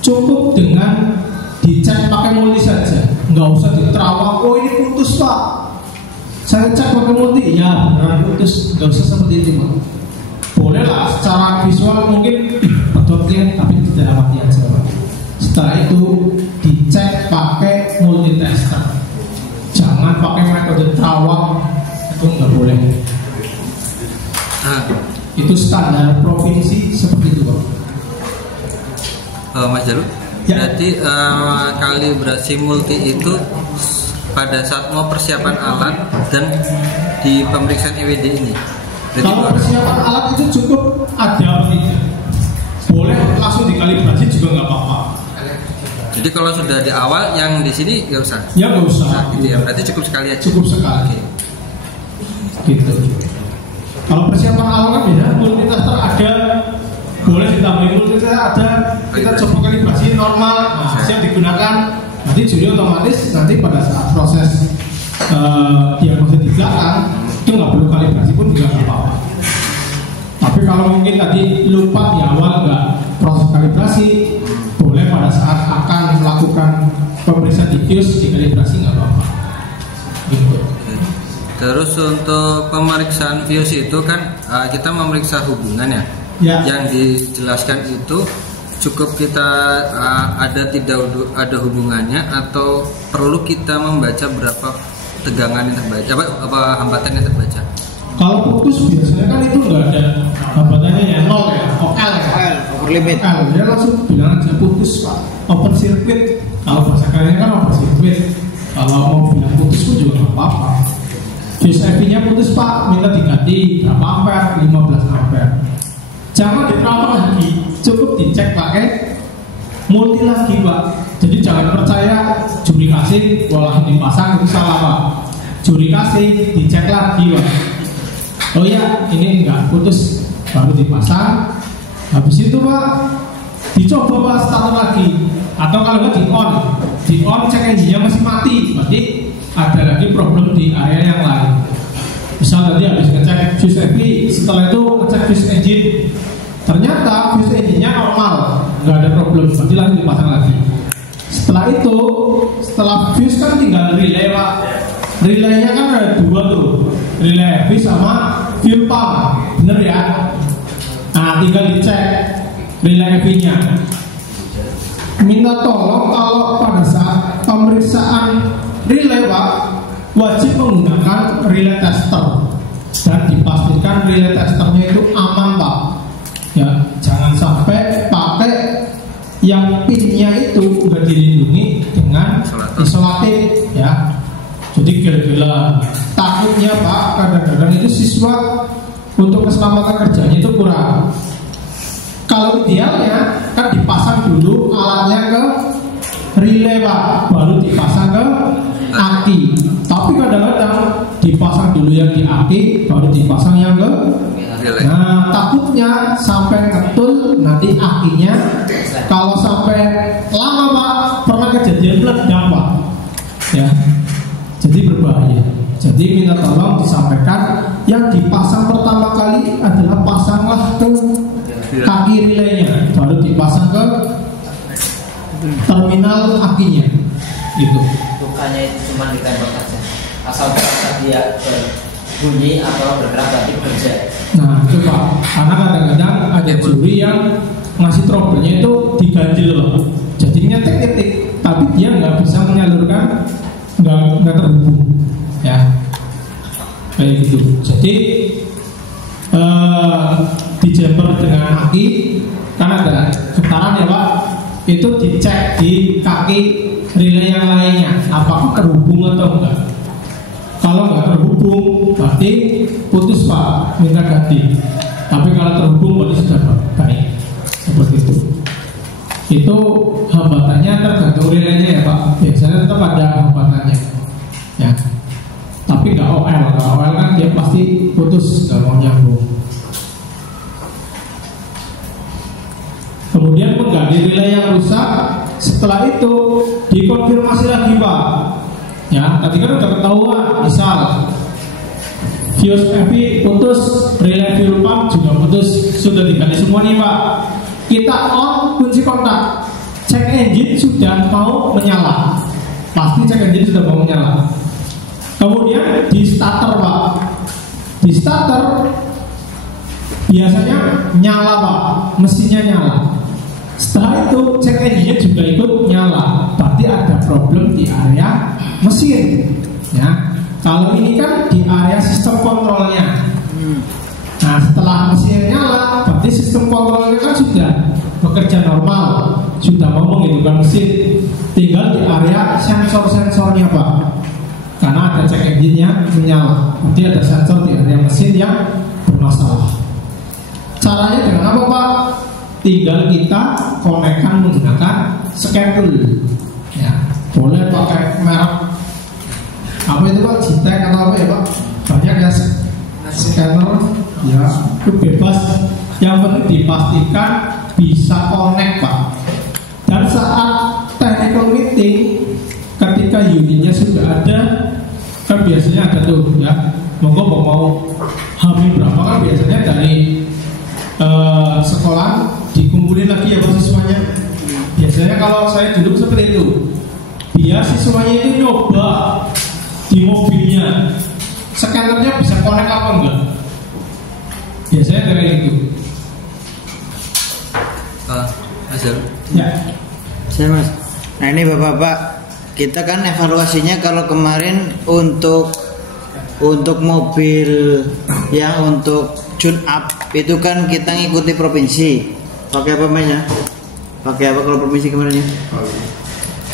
Cukup dengan dicek pakai multi saja, nggak usah diterawang. Oh ini putus Pak, saya cek pakai multi, ya benar putus, nggak usah seperti itu Pak. Boleh lah secara visual mungkin betulnya, tapi tidak amati aja Pak. Setelah itu dicek pakai multitester, jangan pakai metode terawang, itu nggak boleh. Itu standar provinsi seperti itu Pak. Mas Jalu, ya. Berarti kalibrasi multi itu pada saat mau persiapan alat dan di pemeriksaan EWD ini. Jadi kalau persiapan alat itu cukup ada apa tidak? Boleh langsung dikalibrasi juga nggak apa-apa. Jadi kalau sudah di awal, yang di sini nggak usah. Ya nggak usah. Nah, gitu ya. Berarti cukup sekali aja. Cukup sekali. Gitu. Kalau persiapan awal kan beda. Multitester ada, boleh ditambahin multitester ada. Kita coba kalibrasi normal, siap digunakan. Nanti juri otomatis nanti pada saat proses diagnosis di belakang itu nggak perlu kalibrasi pun juga nggak apa-apa. Tapi kalau mungkin tadi lupa di awal nggak proses kalibrasi, boleh pada saat akan melakukan pemeriksaan di fuse dikalibrasi nggak apa-apa. Gitu. Terus untuk pemeriksaan fuse itu kan kita memeriksa hubungannya. Ya. Yang dijelaskan itu cukup kita tidak ada hubungannya atau perlu kita membaca berapa tegangan yang terbaca, apa hambatan yang terbaca? Kalau putus biasanya kan itu nggak ada hambatannya ya, 0 ya, OL ya, over limit. Dia langsung bilang aja putus Pak, open circuit. Kalau bahasa kalian kan open circuit. Kalau mau bilang putus pun juga nggak apa-apa. Fuse EV-nya putus Pak, minta diganti berapa ampere, 5 multi lagi Pak. Jadi jangan percaya juri kasih walah dipasang itu salah Pak. Juri kasih dicek lagi Pak. Oh ya ini enggak putus, baru dipasang. Habis itu Pak dicoba Pak starter lagi, atau kalau nggak di on cek engine-nya masih mati, berarti ada lagi problem di area yang lain. Misal tadi habis ngecek fuse EV, setelah itu ngecek fuse engine, ternyata fuse engine-nya normal, nggak ada problem, berarti langsung dipasang lagi. Setelah itu, setelah fuse kan tinggal relay Pak. Relaynya kan ada dua tuh, relay EV sama fuel pump, bener ya? Nah tinggal dicek relay EV-nya. Minta tolong kalau pada saat pemeriksaan relay Pak, wajib menggunakan relay tester dan dipastikan relay testernya itu aman Pak. Ya, jangan sampai pakai yang pinnya itu udah dilindungi dengan isolatif ya. Jadi gila-gila takutnya Pak, kadang-kadang itu siswa untuk keselamatan kerjanya itu kurang. Kalau idealnya kan dipasang dulu alatnya ke relay Pak, baru dipasang ke aki. Tapi kadang-kadang dipasang dulu yang di aki, baru dipasang yang ke relay. Nah takutnya sampai ketul nanti akinya, kalau sampai lama Pak, pernah kejadian meledak Pak. Ya, jadi berbahaya. Jadi minta tolong disampaikan yang dipasang pertama kali adalah pasanglah ke kaki relaynya, baru dipasang ke terminal akinya gitu. Bukannya itu cuma ditembak saja, asal dia bunyi atau bergerak tapi kerja. Nah itu Pak, karena kadang-kadang ada juri yang ngasih trouble-nya itu diganjil loh. Jadi ngetik-ngetik, tapi dia nggak bisa menyalurkan, nggak terhubung ya, kayak gitu. Jadi di jumper dengan aki kan ada getaran ya Pak, itu dicek di kaki relay yang lainnya apakah terhubung atau enggak. Kalau enggak terhubung berarti putus Pak, minta ganti. Tapi kalau terhubung berarti sudah baik, seperti itu. Itu hambatannya tergantung relaynya ya Pak, biasanya tetap ada hambatannya ya. Tapi nggak OL kan dia pasti putus, nggak mau nyambung. Kemudian mengganti relay yang rusak, setelah itu dikonfirmasi lagi Pak. Ya, tadi kan udah ketahuan, misal fuse EV putus, relay fuel pump juga putus, sudah diganti semua nih Pak. Kita on kunci kontak, cek engine sudah mau menyala, pasti cek engine sudah mau menyala. Kemudian di starter Pak, di starter biasanya nyala Pak, mesinnya nyala. Setelah itu cek engine juga ikut nyala, berarti ada problem di area mesin ya. Kalau ini kan di area sistem kontrolnya. Nah setelah mesinnya nyala, berarti sistem kontrolnya kan sudah bekerja normal, sudah mau menghidupkan mesin. Tinggal di area sensor-sensornya Pak, karena ada cek engine-nya menyala, berarti ada sensor di area mesin yang bermasalah. Caranya dengan apa Pak? Tinggal kita konekkan menggunakan scan tool ya. Boleh pakai merek apa itu Pak, Jitek atau apa ya Pak, banyak ya scanner ya, itu bebas. Yang penting dipastikan bisa connect Pak. Dan saat technical meeting, ketika unitnya sudah ada, kan biasanya ada tuh ya, monggo mau hamil berapa kan biasanya dari sekolah dikumpulin lagi ya siswanya. Biasanya kalau saya dulu seperti itu, biar siswanya itu nyoba di mobilnya, scannernya bisa connect apa enggak. Biasanya kayak gitu. Hasil. Ya, saya Mas. Nah ini bapak-bapak, kita kan evaluasinya kalau kemarin untuk mobil yang untuk tune up itu kan kita ngikuti provinsi. Pakai apa mainnya? Pakai apa kalau provinsi kemarinnya?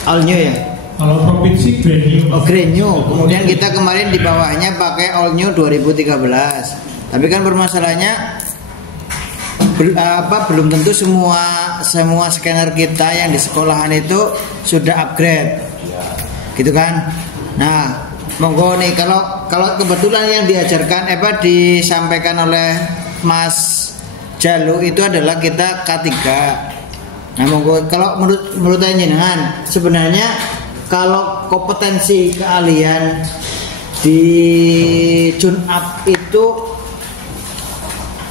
All new ya? Kalau provinsi Grand New. Oh Grand New. Kemudian kita kemarin di bawahnya pakai All New 2013. Tapi kan permasalahannya belum tentu semua scanner kita yang di sekolahan itu sudah upgrade, gitu kan? Nah, monggo nih kalau kebetulan yang diajarkan disampaikan oleh Mas Jalu itu adalah kita K3. Nah, monggo kalau menurut jenengan sebenarnya kalau kompetensi keahlian di tune up itu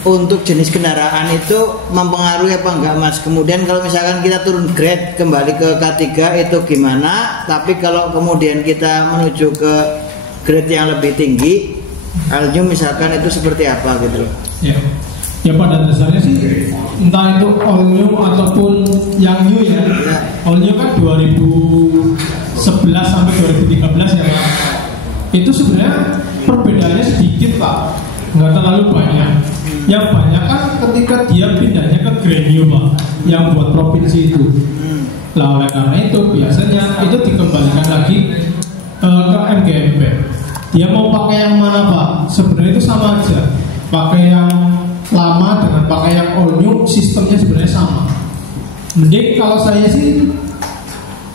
untuk jenis kendaraan itu mempengaruhi apa enggak, Mas? Kemudian kalau misalkan kita turun grade kembali ke K3 itu gimana? Tapi kalau kemudian kita menuju ke grade yang lebih tinggi, Alnyu misalkan itu seperti apa gitu? Ya pada dasarnya sih entah itu all new ataupun yang new ya. All new kan 2011 sampai 2013 ya Pak. Itu sebenarnya perbedaannya sedikit Pak, nggak terlalu banyak. Yang banyak kan ketika dia pindahnya ke Grand New Pak, yang buat provinsi itu. Lah oleh karena itu biasanya itu dikembalikan lagi ke MGMP. Dia mau pakai yang mana Pak? Sebenarnya itu sama aja. Pakai yang lama dengan pakai yang all new, sistemnya sebenarnya sama. Mending kalau saya sih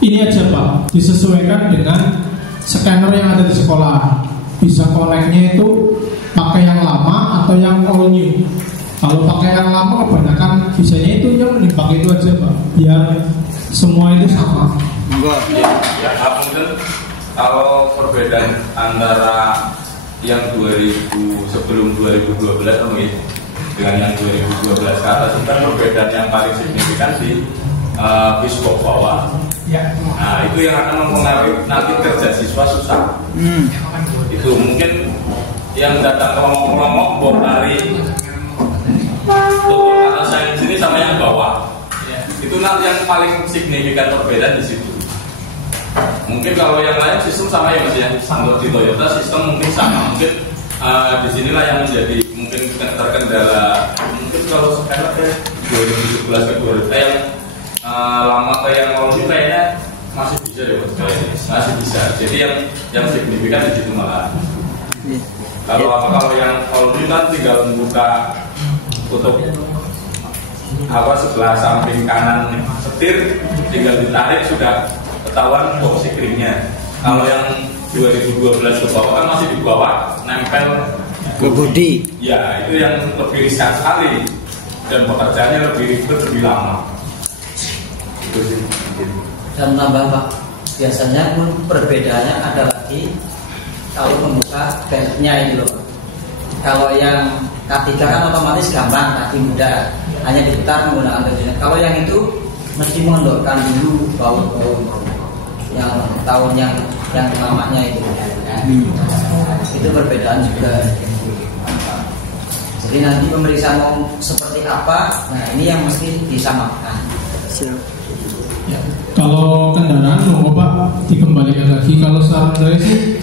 ini aja Pak, disesuaikan dengan scanner yang ada di sekolah. Bisa connect-nya itu pakai yang lama atau yang all new. Kalau pakai yang lama kebanyakan bisanya itu yang mending pakai itu aja Pak, biar semua itu sama. Ya, mungkin kalau perbedaan antara yang 2000 sebelum 2012 dengan yang 2012 ke atas itu kan perbedaan yang paling signifikan di biskop bawah. Nah itu yang akan mempengaruhi nanti kerja siswa susah. Itu mungkin yang datang kelompok-kelompok bom hari tutup atas saya di sini sama yang bawah. Itu nanti yang paling signifikan perbedaan di situ. Mungkin kalau yang lain sistem sama ya Mas ya. Untuk di Toyota sistem mungkin sama. Mungkin disinilah yang menjadi mungkin terkendala. Mungkin kalau sekarang ke 2017 ke 2000 yang lama ke yang lalu kayaknya masih bisa deh Mas. Masih bisa. Jadi yang signifikan di situ malah. Kalau yang lalu kan tinggal membuka tutup sebelah samping kanan setir, tinggal ditarik sudah ketahuan box screen-nya. Kalau yang 2012 ke bawah kan masih di bawah nempel ke bodi. Ya, itu yang lebih riskan sekali dan pekerjaannya lebih lama. Itu sih. Dan tambah Pak, biasanya pun perbedaannya ada lagi kalau membuka beltnya ini loh. Kalau yang K3 kan otomatis gampang, kaki mudah, hanya diputar menggunakan beltnya. Kalau yang itu mesti mengendorkan dulu baut-baut yang tahun yang lamanya itu. Itu perbedaan juga. Jadi nanti pemeriksaan mau seperti apa, nah ini yang mesti disamakan. Ya. Kalau kendaraan mau Pak dikembalikan lagi. Kalau saran saya sih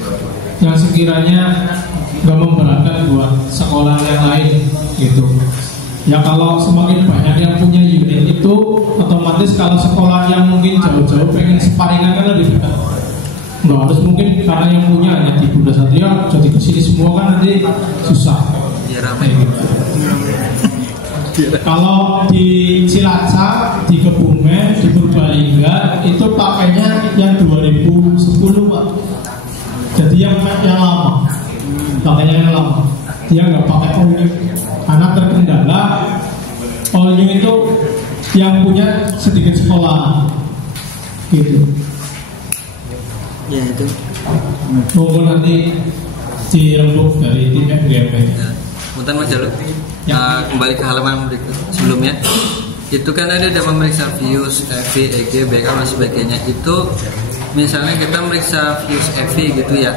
yang sekiranya nggak memberatkan buat sekolah yang lain gitu. Ya kalau semakin banyak yang punya unit itu otomatis kalau sekolah yang mungkin jauh-jauh pengen separingan kan lebih dekat. Nggak harus mungkin karena yang punya hanya di Bunda Satria jadi kesini semua kan nanti susah. Ya ramai gitu. Kalau di Cilacap, di Kebumen, di Purbalingga itu pakainya yang 2010 Pak. Jadi yang lama, pakainya yang lama. Dia nggak pakai all new. Karena terkendala all new itu yang punya sedikit sekolah, gitu. Ya itu. Monggo nanti dirembuk dari tim MGMP. Punten Mas Jalu. Kembali ke halaman berikut sebelumnya. Itu kan ada memeriksa fuse, EV, EG, BK dan sebagainya. Itu misalnya kita meriksa fuse EV gitu ya.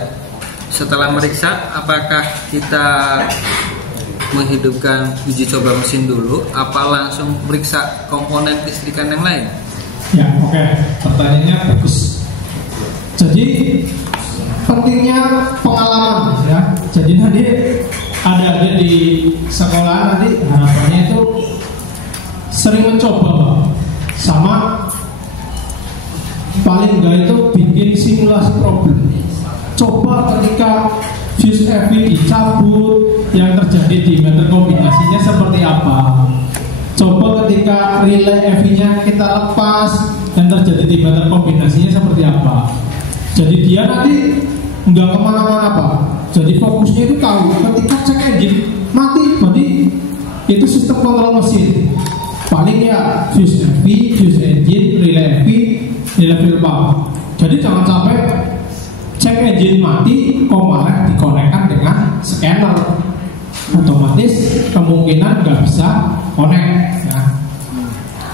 Setelah meriksa, apakah kita menghidupkan uji coba mesin dulu, apa langsung meriksa komponen listrikan yang lain? Ya, oke. Pertanyaannya bagus. Jadi pentingnya pengalaman ya. Jadi nanti ada di sekolah nanti harapannya itu sering mencoba sama paling enggak itu bikin simulasi problem. Coba ketika fuse EV dicabut yang terjadi di meter kombinasinya seperti apa. Coba ketika relay EV-nya kita lepas dan terjadi tiba kombinasinya seperti apa. Jadi dia nanti nggak kemana-mana Pak. Jadi fokusnya itu tahu ketika cek engine mati, berarti itu sistem kontrol mesin. Paling ya fuse EV, fuse engine, relay EV, relay fuel pump. Jadi jangan sampai cek engine mati kok malah dikonekkan dengan scanner, otomatis kemungkinan nggak bisa connect ya.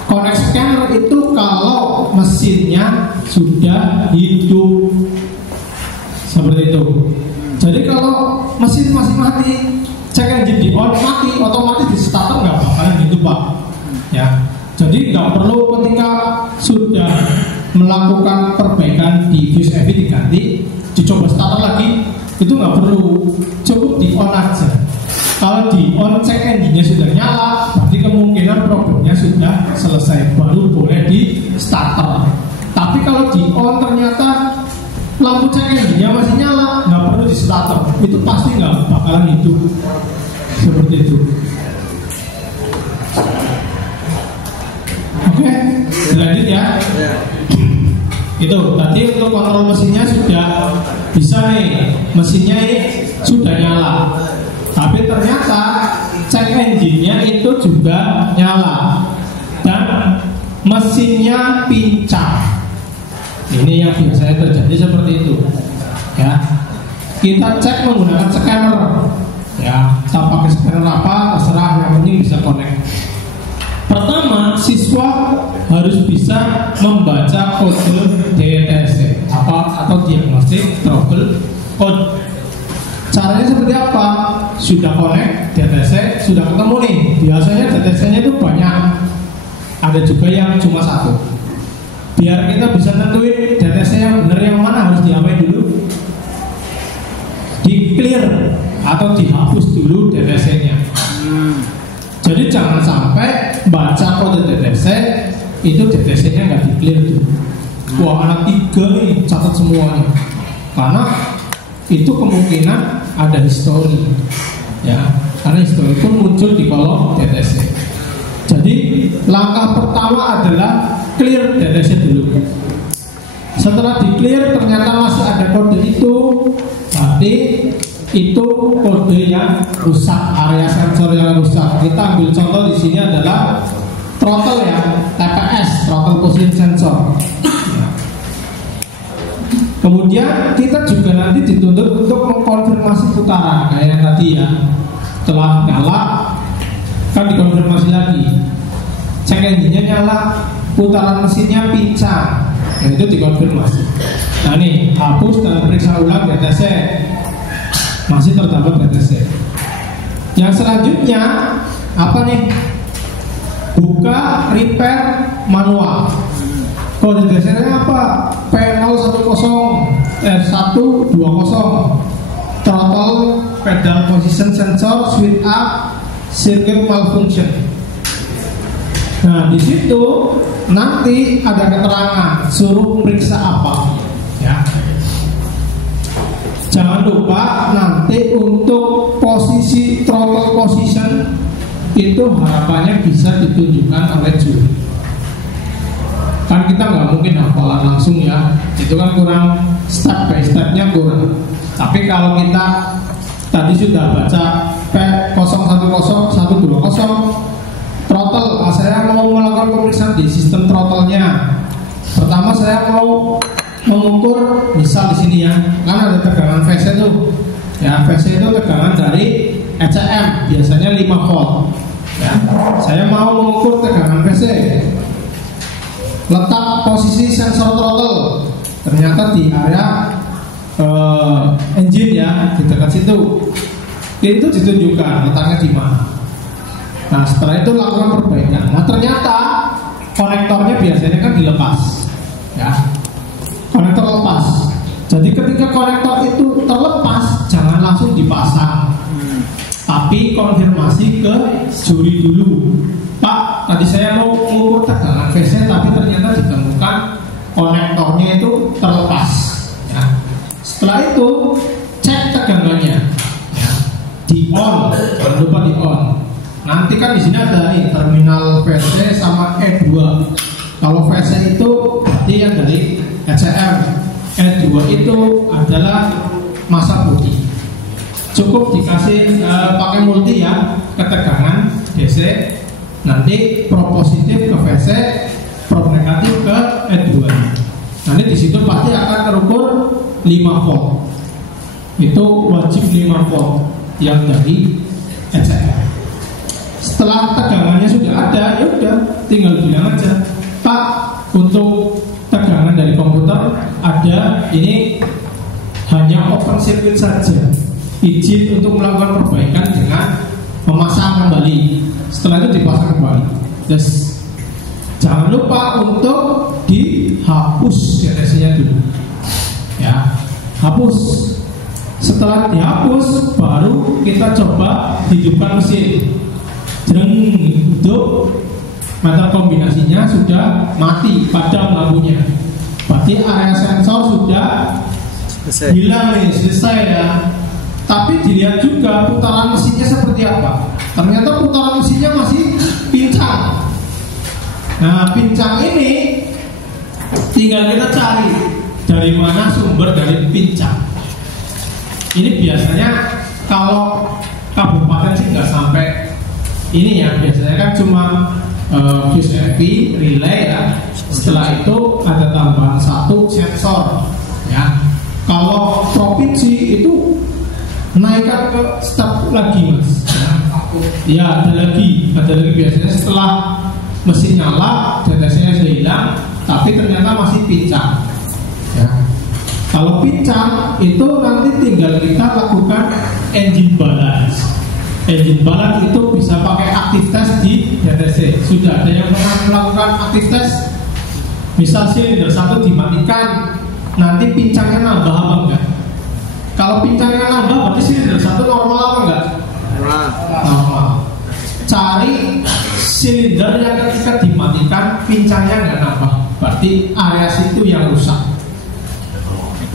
Connect scanner itu kalau mesinnya sudah hidup seperti itu. Jadi kalau mesin masih mati, cek engine di on mati, otomatis di starter nggak bakalan hidup Pak ya. Jadi nggak perlu ketika sudah melakukan perbaikan di fuse EV diganti, dicoba starter lagi, itu nggak perlu, cukup di on aja. Kalau di on cek engine-nya sudah nyala, berarti kemungkinan problemnya sudah selesai, baru boleh di starter. Tapi kalau di on ternyata lampu cek engine-nya masih nyala, nggak perlu di starter, itu pasti nggak bakalan hidup seperti itu. Oke, lanjut ya. Itu tadi untuk kontrol mesinnya sudah bisa nih, mesinnya ini sudah nyala. Tapi ternyata cek engine-nya itu juga nyala dan mesinnya pincang. Ini yang biasanya terjadi seperti itu. Ya, kita cek menggunakan scanner. Ya, kita pakai scanner apa terserah, yang penting bisa connect. Pertama, siswa harus bisa membaca kode DTC atau diagnostic trouble code. Caranya seperti apa? Sudah connect DTC, sudah ketemu nih. Biasanya DTC-nya itu banyak, ada juga yang cuma satu. Biar kita bisa nentuin DTC yang benar yang mana, harus diapain dulu? Di clear atau dihapus dulu DTC-nya. Jadi jangan sampai baca kode DTC itu DTC-nya nggak di clear tuh. Wah, anak 3 nih catat semuanya, karena itu kemungkinan ada histori ya, karena histori pun muncul di kolom DTC. Jadi langkah pertama adalah clear DTC dulu. Setelah di clear ternyata masih ada kode itu, berarti itu kode yang rusak, area sensor yang rusak. Kita ambil contoh di sini adalah throttle ya, TPS, throttle position sensor. Kemudian kita juga nanti dituntut untuk mengkonfirmasi putaran kayak yang tadi ya. Setelah nyala kan dikonfirmasi lagi, cek engine-nya nyala, putaran mesinnya pincang, nah, itu dikonfirmasi. Nah nih, hapus dan periksa ulang DTC, masih terdapat DTC. Yang selanjutnya apa nih? Buka repair manual. Kode DTC-nya apa? P010 R120, throttle pedal position sensor switch up circuit malfunction. Nah di situ nanti ada keterangan suruh periksa apa ya. Jangan lupa nanti untuk posisi throttle position itu harapannya bisa ditunjukkan oleh juri. Kan kita nggak mungkin hafalan langsung ya, itu kan kurang, step by stepnya kurang. Tapi kalau kita tadi sudah baca P010120 throttle, saya mau melakukan pemeriksaan di sistem throttle-nya. Pertama saya mau mengukur, misal di sini ya, kan ada tegangan VC tuh. Ya, VC itu tegangan dari ECM, biasanya 5 volt. Ya, saya mau mengukur tegangan VC. Letak posisi sensor throttle, ternyata di area engine ya, di dekat situ. Itu ditunjukkan letaknya di mana. Nah setelah itu lakukan perbaikan. Nah ternyata konektornya biasanya kan dilepas, ya, konektor lepas. Jadi ketika konektor itu terlepas, jangan langsung dipasang, tapi konfirmasi ke juri dulu. Pak, tadi saya mau mengukur tegangan VC, tapi ternyata ditemukan konektornya itu terlepas. Ya. Setelah itu cek tegangannya, ya. Di on, jangan lupa di on. Nanti kan di sini ada nih terminal VC sama E2. Kalau VC itu berarti yang dari ECM, E2 itu adalah massa bodi. Cukup dikasih pakai multi ya, ketegangan DC. Nanti pro positif ke VC, pro negatif ke E2. Nanti di situ pasti akan terukur 5 volt. Itu wajib 5 volt yang dari ECM. Setelah tegangannya sudah ada, ya udah tinggal bilang aja, Pak, untuk tegangan dari komputer ada, ini hanya open circuit saja. Izin untuk melakukan perbaikan dengan memasang kembali. Setelah itu dipasang kembali. Terus jangan lupa untuk dihapus DTC-nya dulu. Ya, hapus. Setelah dihapus, baru kita coba hidupkan mesin. Jeng, untuk meter kombinasinya sudah mati, padam lampunya. Berarti area sensor sudah hilang nih, selesai ya. Tapi dilihat juga putaran mesinnya seperti apa. Ternyata putaran mesinnya masih pincang. Nah, pincang ini tinggal kita cari dari mana sumber dari pincang. Ini biasanya kalau kabupaten sih nggak sampai ini ya, biasanya kan cuma fuse heavy, relay ya. Setelah itu ada tambahan 1 sensor ya. Kalau provinsi itu naikkan ke step lagi mas ya, ada lagi biasanya setelah mesin nyala DTC-nya sudah hilang tapi ternyata masih pincang ya. Kalau pincang itu nanti tinggal kita lakukan engine balance. Engine balance itu bisa pakai active test di DTC. Sudah ada yang pernah melakukan active test? Misal silinder 1 dimatikan, nanti pincangnya nambah apa enggak? Kalau pincangnya nambah, berarti silinder 1 normal apa enggak? Normal. Cari silinder yang ketika dimatikan pincangnya enggak nambah, berarti area situ yang rusak.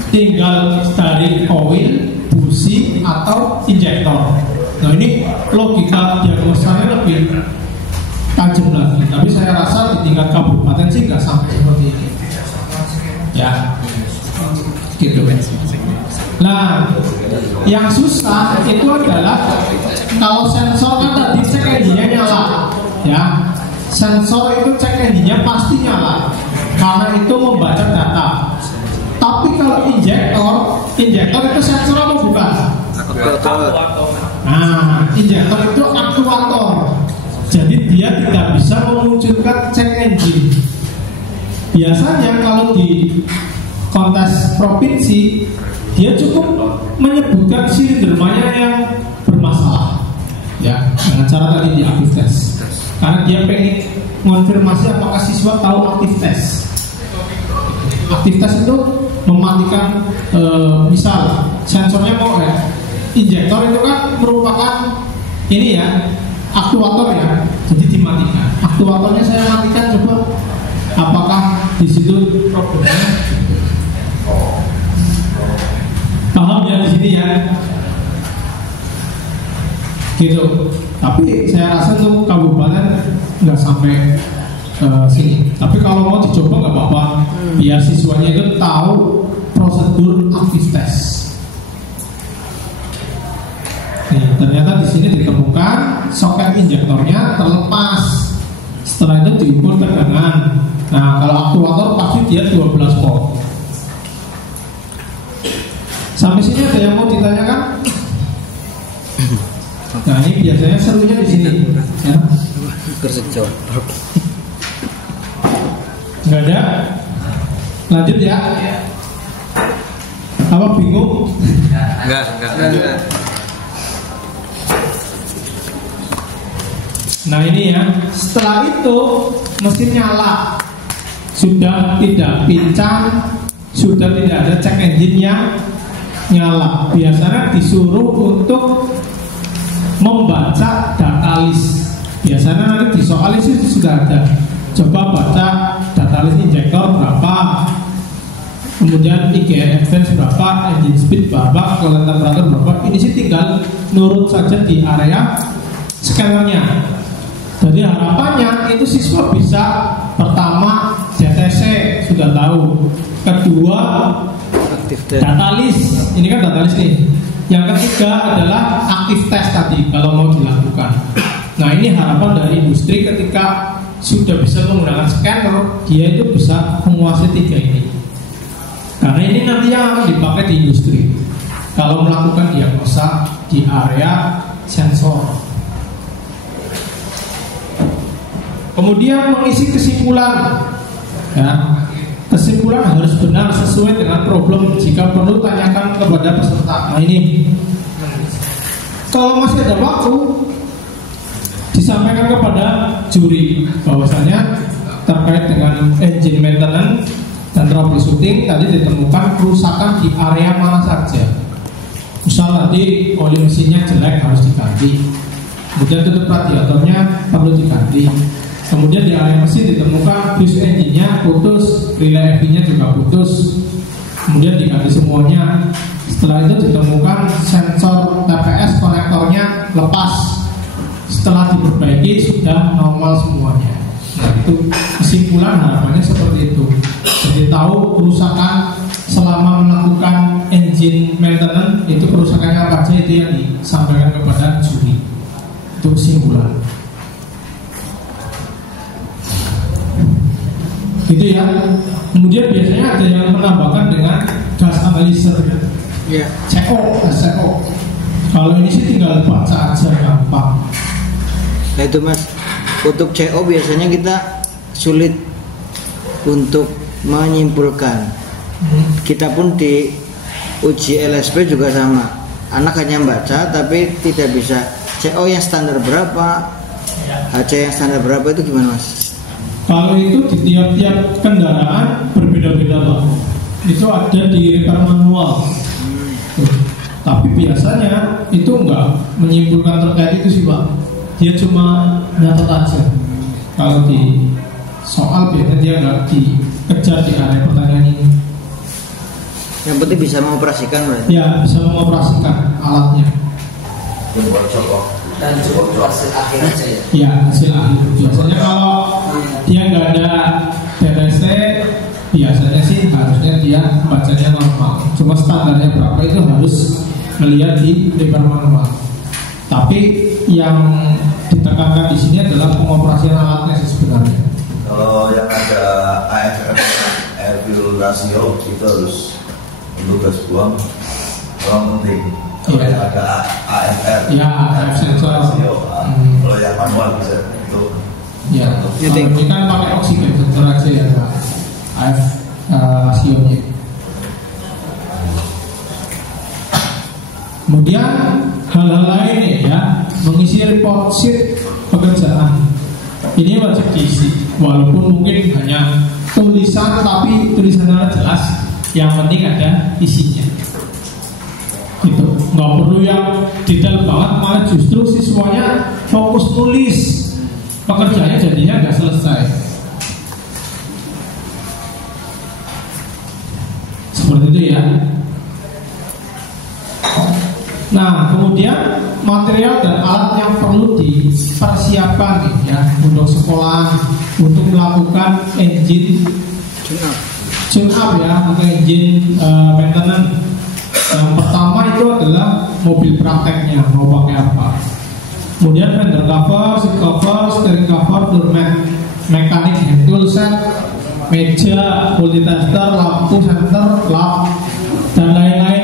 Tinggal dari oil, busi atau injektor. Nah ini logika diagnosanya lebih tajam lagi. Tapi saya rasa di tingkat kabupaten sih nggak sampai seperti ini. Ya, gitu. Nah, yang susah itu adalah kalau sensor kan tadi cek engine-nya nyala, ya. Sensor itu cek engine-nya pasti nyala karena itu membaca data. Tapi kalau injektor itu sensor apa bukan? Nah, injektor itu aktuator. Jadi dia tidak bisa memunculkan check engine. Biasanya kalau di kontes provinsi dia cukup menyebutkan silindernya yang bermasalah, ya, dengan cara tadi di active test. Karena dia pengen mengonfirmasi apakah siswa tahu active test. Active test itu mematikan misal sensornya mau ya. Injektor itu kan merupakan ini ya, aktuator ya, jadi dimatikan. Aktuatornya saya matikan, coba apakah di situ problemnya? Paham ya di sini ya? Gitu. Tapi saya rasa untuk kabupaten nggak sampai sini. Tapi kalau mau dicoba nggak apa-apa, biar siswanya itu tahu prosedur active test. Nih, ternyata di sini ditemukan soket injektornya terlepas. Setelah itu diukur tegangan. Nah, kalau aktuator pasti dia 12 volt. Sampai sini ada yang mau ditanyakan? Nah, ini biasanya serunya di sini. Ya. Bersejauh. Nggak ada? Lanjut ya. Apa bingung? Enggak. Nah ini ya, setelah itu mesin nyala, sudah tidak pincang, sudah tidak ada check engine yang nyala. Biasanya disuruh untuk membaca data list. Biasanya nanti di soal list itu sudah ada. Coba baca data list injektor berapa, kemudian IGR advance berapa, engine speed berapa, coolant temperature berapa. Ini sih tinggal nurut saja di area scannernya. Jadi harapannya itu siswa bisa pertama DTC sudah tahu, kedua data list, ini kan data list nih. Yang ketiga adalah aktif tes tadi kalau mau dilakukan. Nah ini harapan dari industri ketika sudah bisa menggunakan scanner, dia itu bisa menguasai 3 ini. Karena ini nanti yang akan dipakai di industri kalau melakukan diagnosa di area sensor. Kemudian mengisi kesimpulan, ya, kesimpulan harus benar sesuai dengan problem. Jika perlu tanyakan kepada peserta. Nah ini, kalau masih ada waktu, disampaikan kepada juri bahwasanya terkait dengan engine maintenance dan troubleshooting tadi ditemukan kerusakan di area mana saja. Misal nanti oli mesinnya jelek harus diganti, kemudian tutup radiatornya perlu diganti. Kemudian di area mesin ditemukan fuse engine-nya putus, relay FV-nya juga putus, kemudian diganti semuanya. Setelah itu ditemukan sensor TPS konektornya lepas, setelah diperbaiki sudah normal semuanya. Nah itu kesimpulan harapannya seperti itu. Jadi tahu kerusakan selama melakukan engine maintenance itu kerusakannya apa aja, itu yang disampaikan kepada juri. Itu kesimpulan. Gitu ya. Kemudian biasanya ada yang menambahkan dengan gas analyzer, ya. CO. Kalau ini sih tinggal baca aja gampang. Nah itu mas, untuk CO biasanya kita sulit untuk menyimpulkan. Kita pun di uji LSP juga sama. Anak hanya baca tapi tidak bisa CO yang standar berapa, HC yang standar berapa, itu gimana mas? Kalau itu di tiap-tiap kendaraan berbeda-beda Pak. Itu ada di repair manual. Tapi biasanya itu enggak menyimpulkan terkait itu sih Pak. Dia cuma nyatat aja. Kalau di soal biasanya dia enggak dikejar di area pertanyaan ini. Yang penting bisa mengoperasikan berarti. Ya, bisa mengoperasikan alatnya. Dan cukup hasil akhir aja ya. Ya, hasil akhir. Biasanya kalau dia nggak ada DTC, biasanya sih harusnya dia bacanya normal. Cuma standarnya berapa itu harus melihat di repair manual. Tapi yang ditekankan di sini adalah pengoperasian alatnya sih sebenarnya. Kalau yang ada AFR air fuel ratio itu harus untuk gas buang kurang penting. Kalau yang ada AFR, ya AFR sensor. Kalau yang manual bisa itu. Ya, ini kan pakai oksigen sensor aja ya Pak. AF rasionya. Kemudian hal-hal lain ya, mengisi report sheet pekerjaan. Ini wajib diisi, walaupun mungkin hanya tulisan tapi tulisannya jelas. Yang penting ada isinya. Gitu, nggak perlu yang detail banget, malah justru siswanya fokus tulis, pekerjaannya jadinya nggak selesai. Seperti itu ya. Nah, kemudian material dan alat yang perlu dipersiapkan ya untuk sekolah, untuk melakukan engine tune up ya, untuk engine maintenance. Yang pertama itu adalah mobil prakteknya mau pakai apa. Kemudian fender cover, seat cover, steering cover, floor mat, mekanik hand tool set, meja, multitester, lampu senter, lamp, dan lain-lain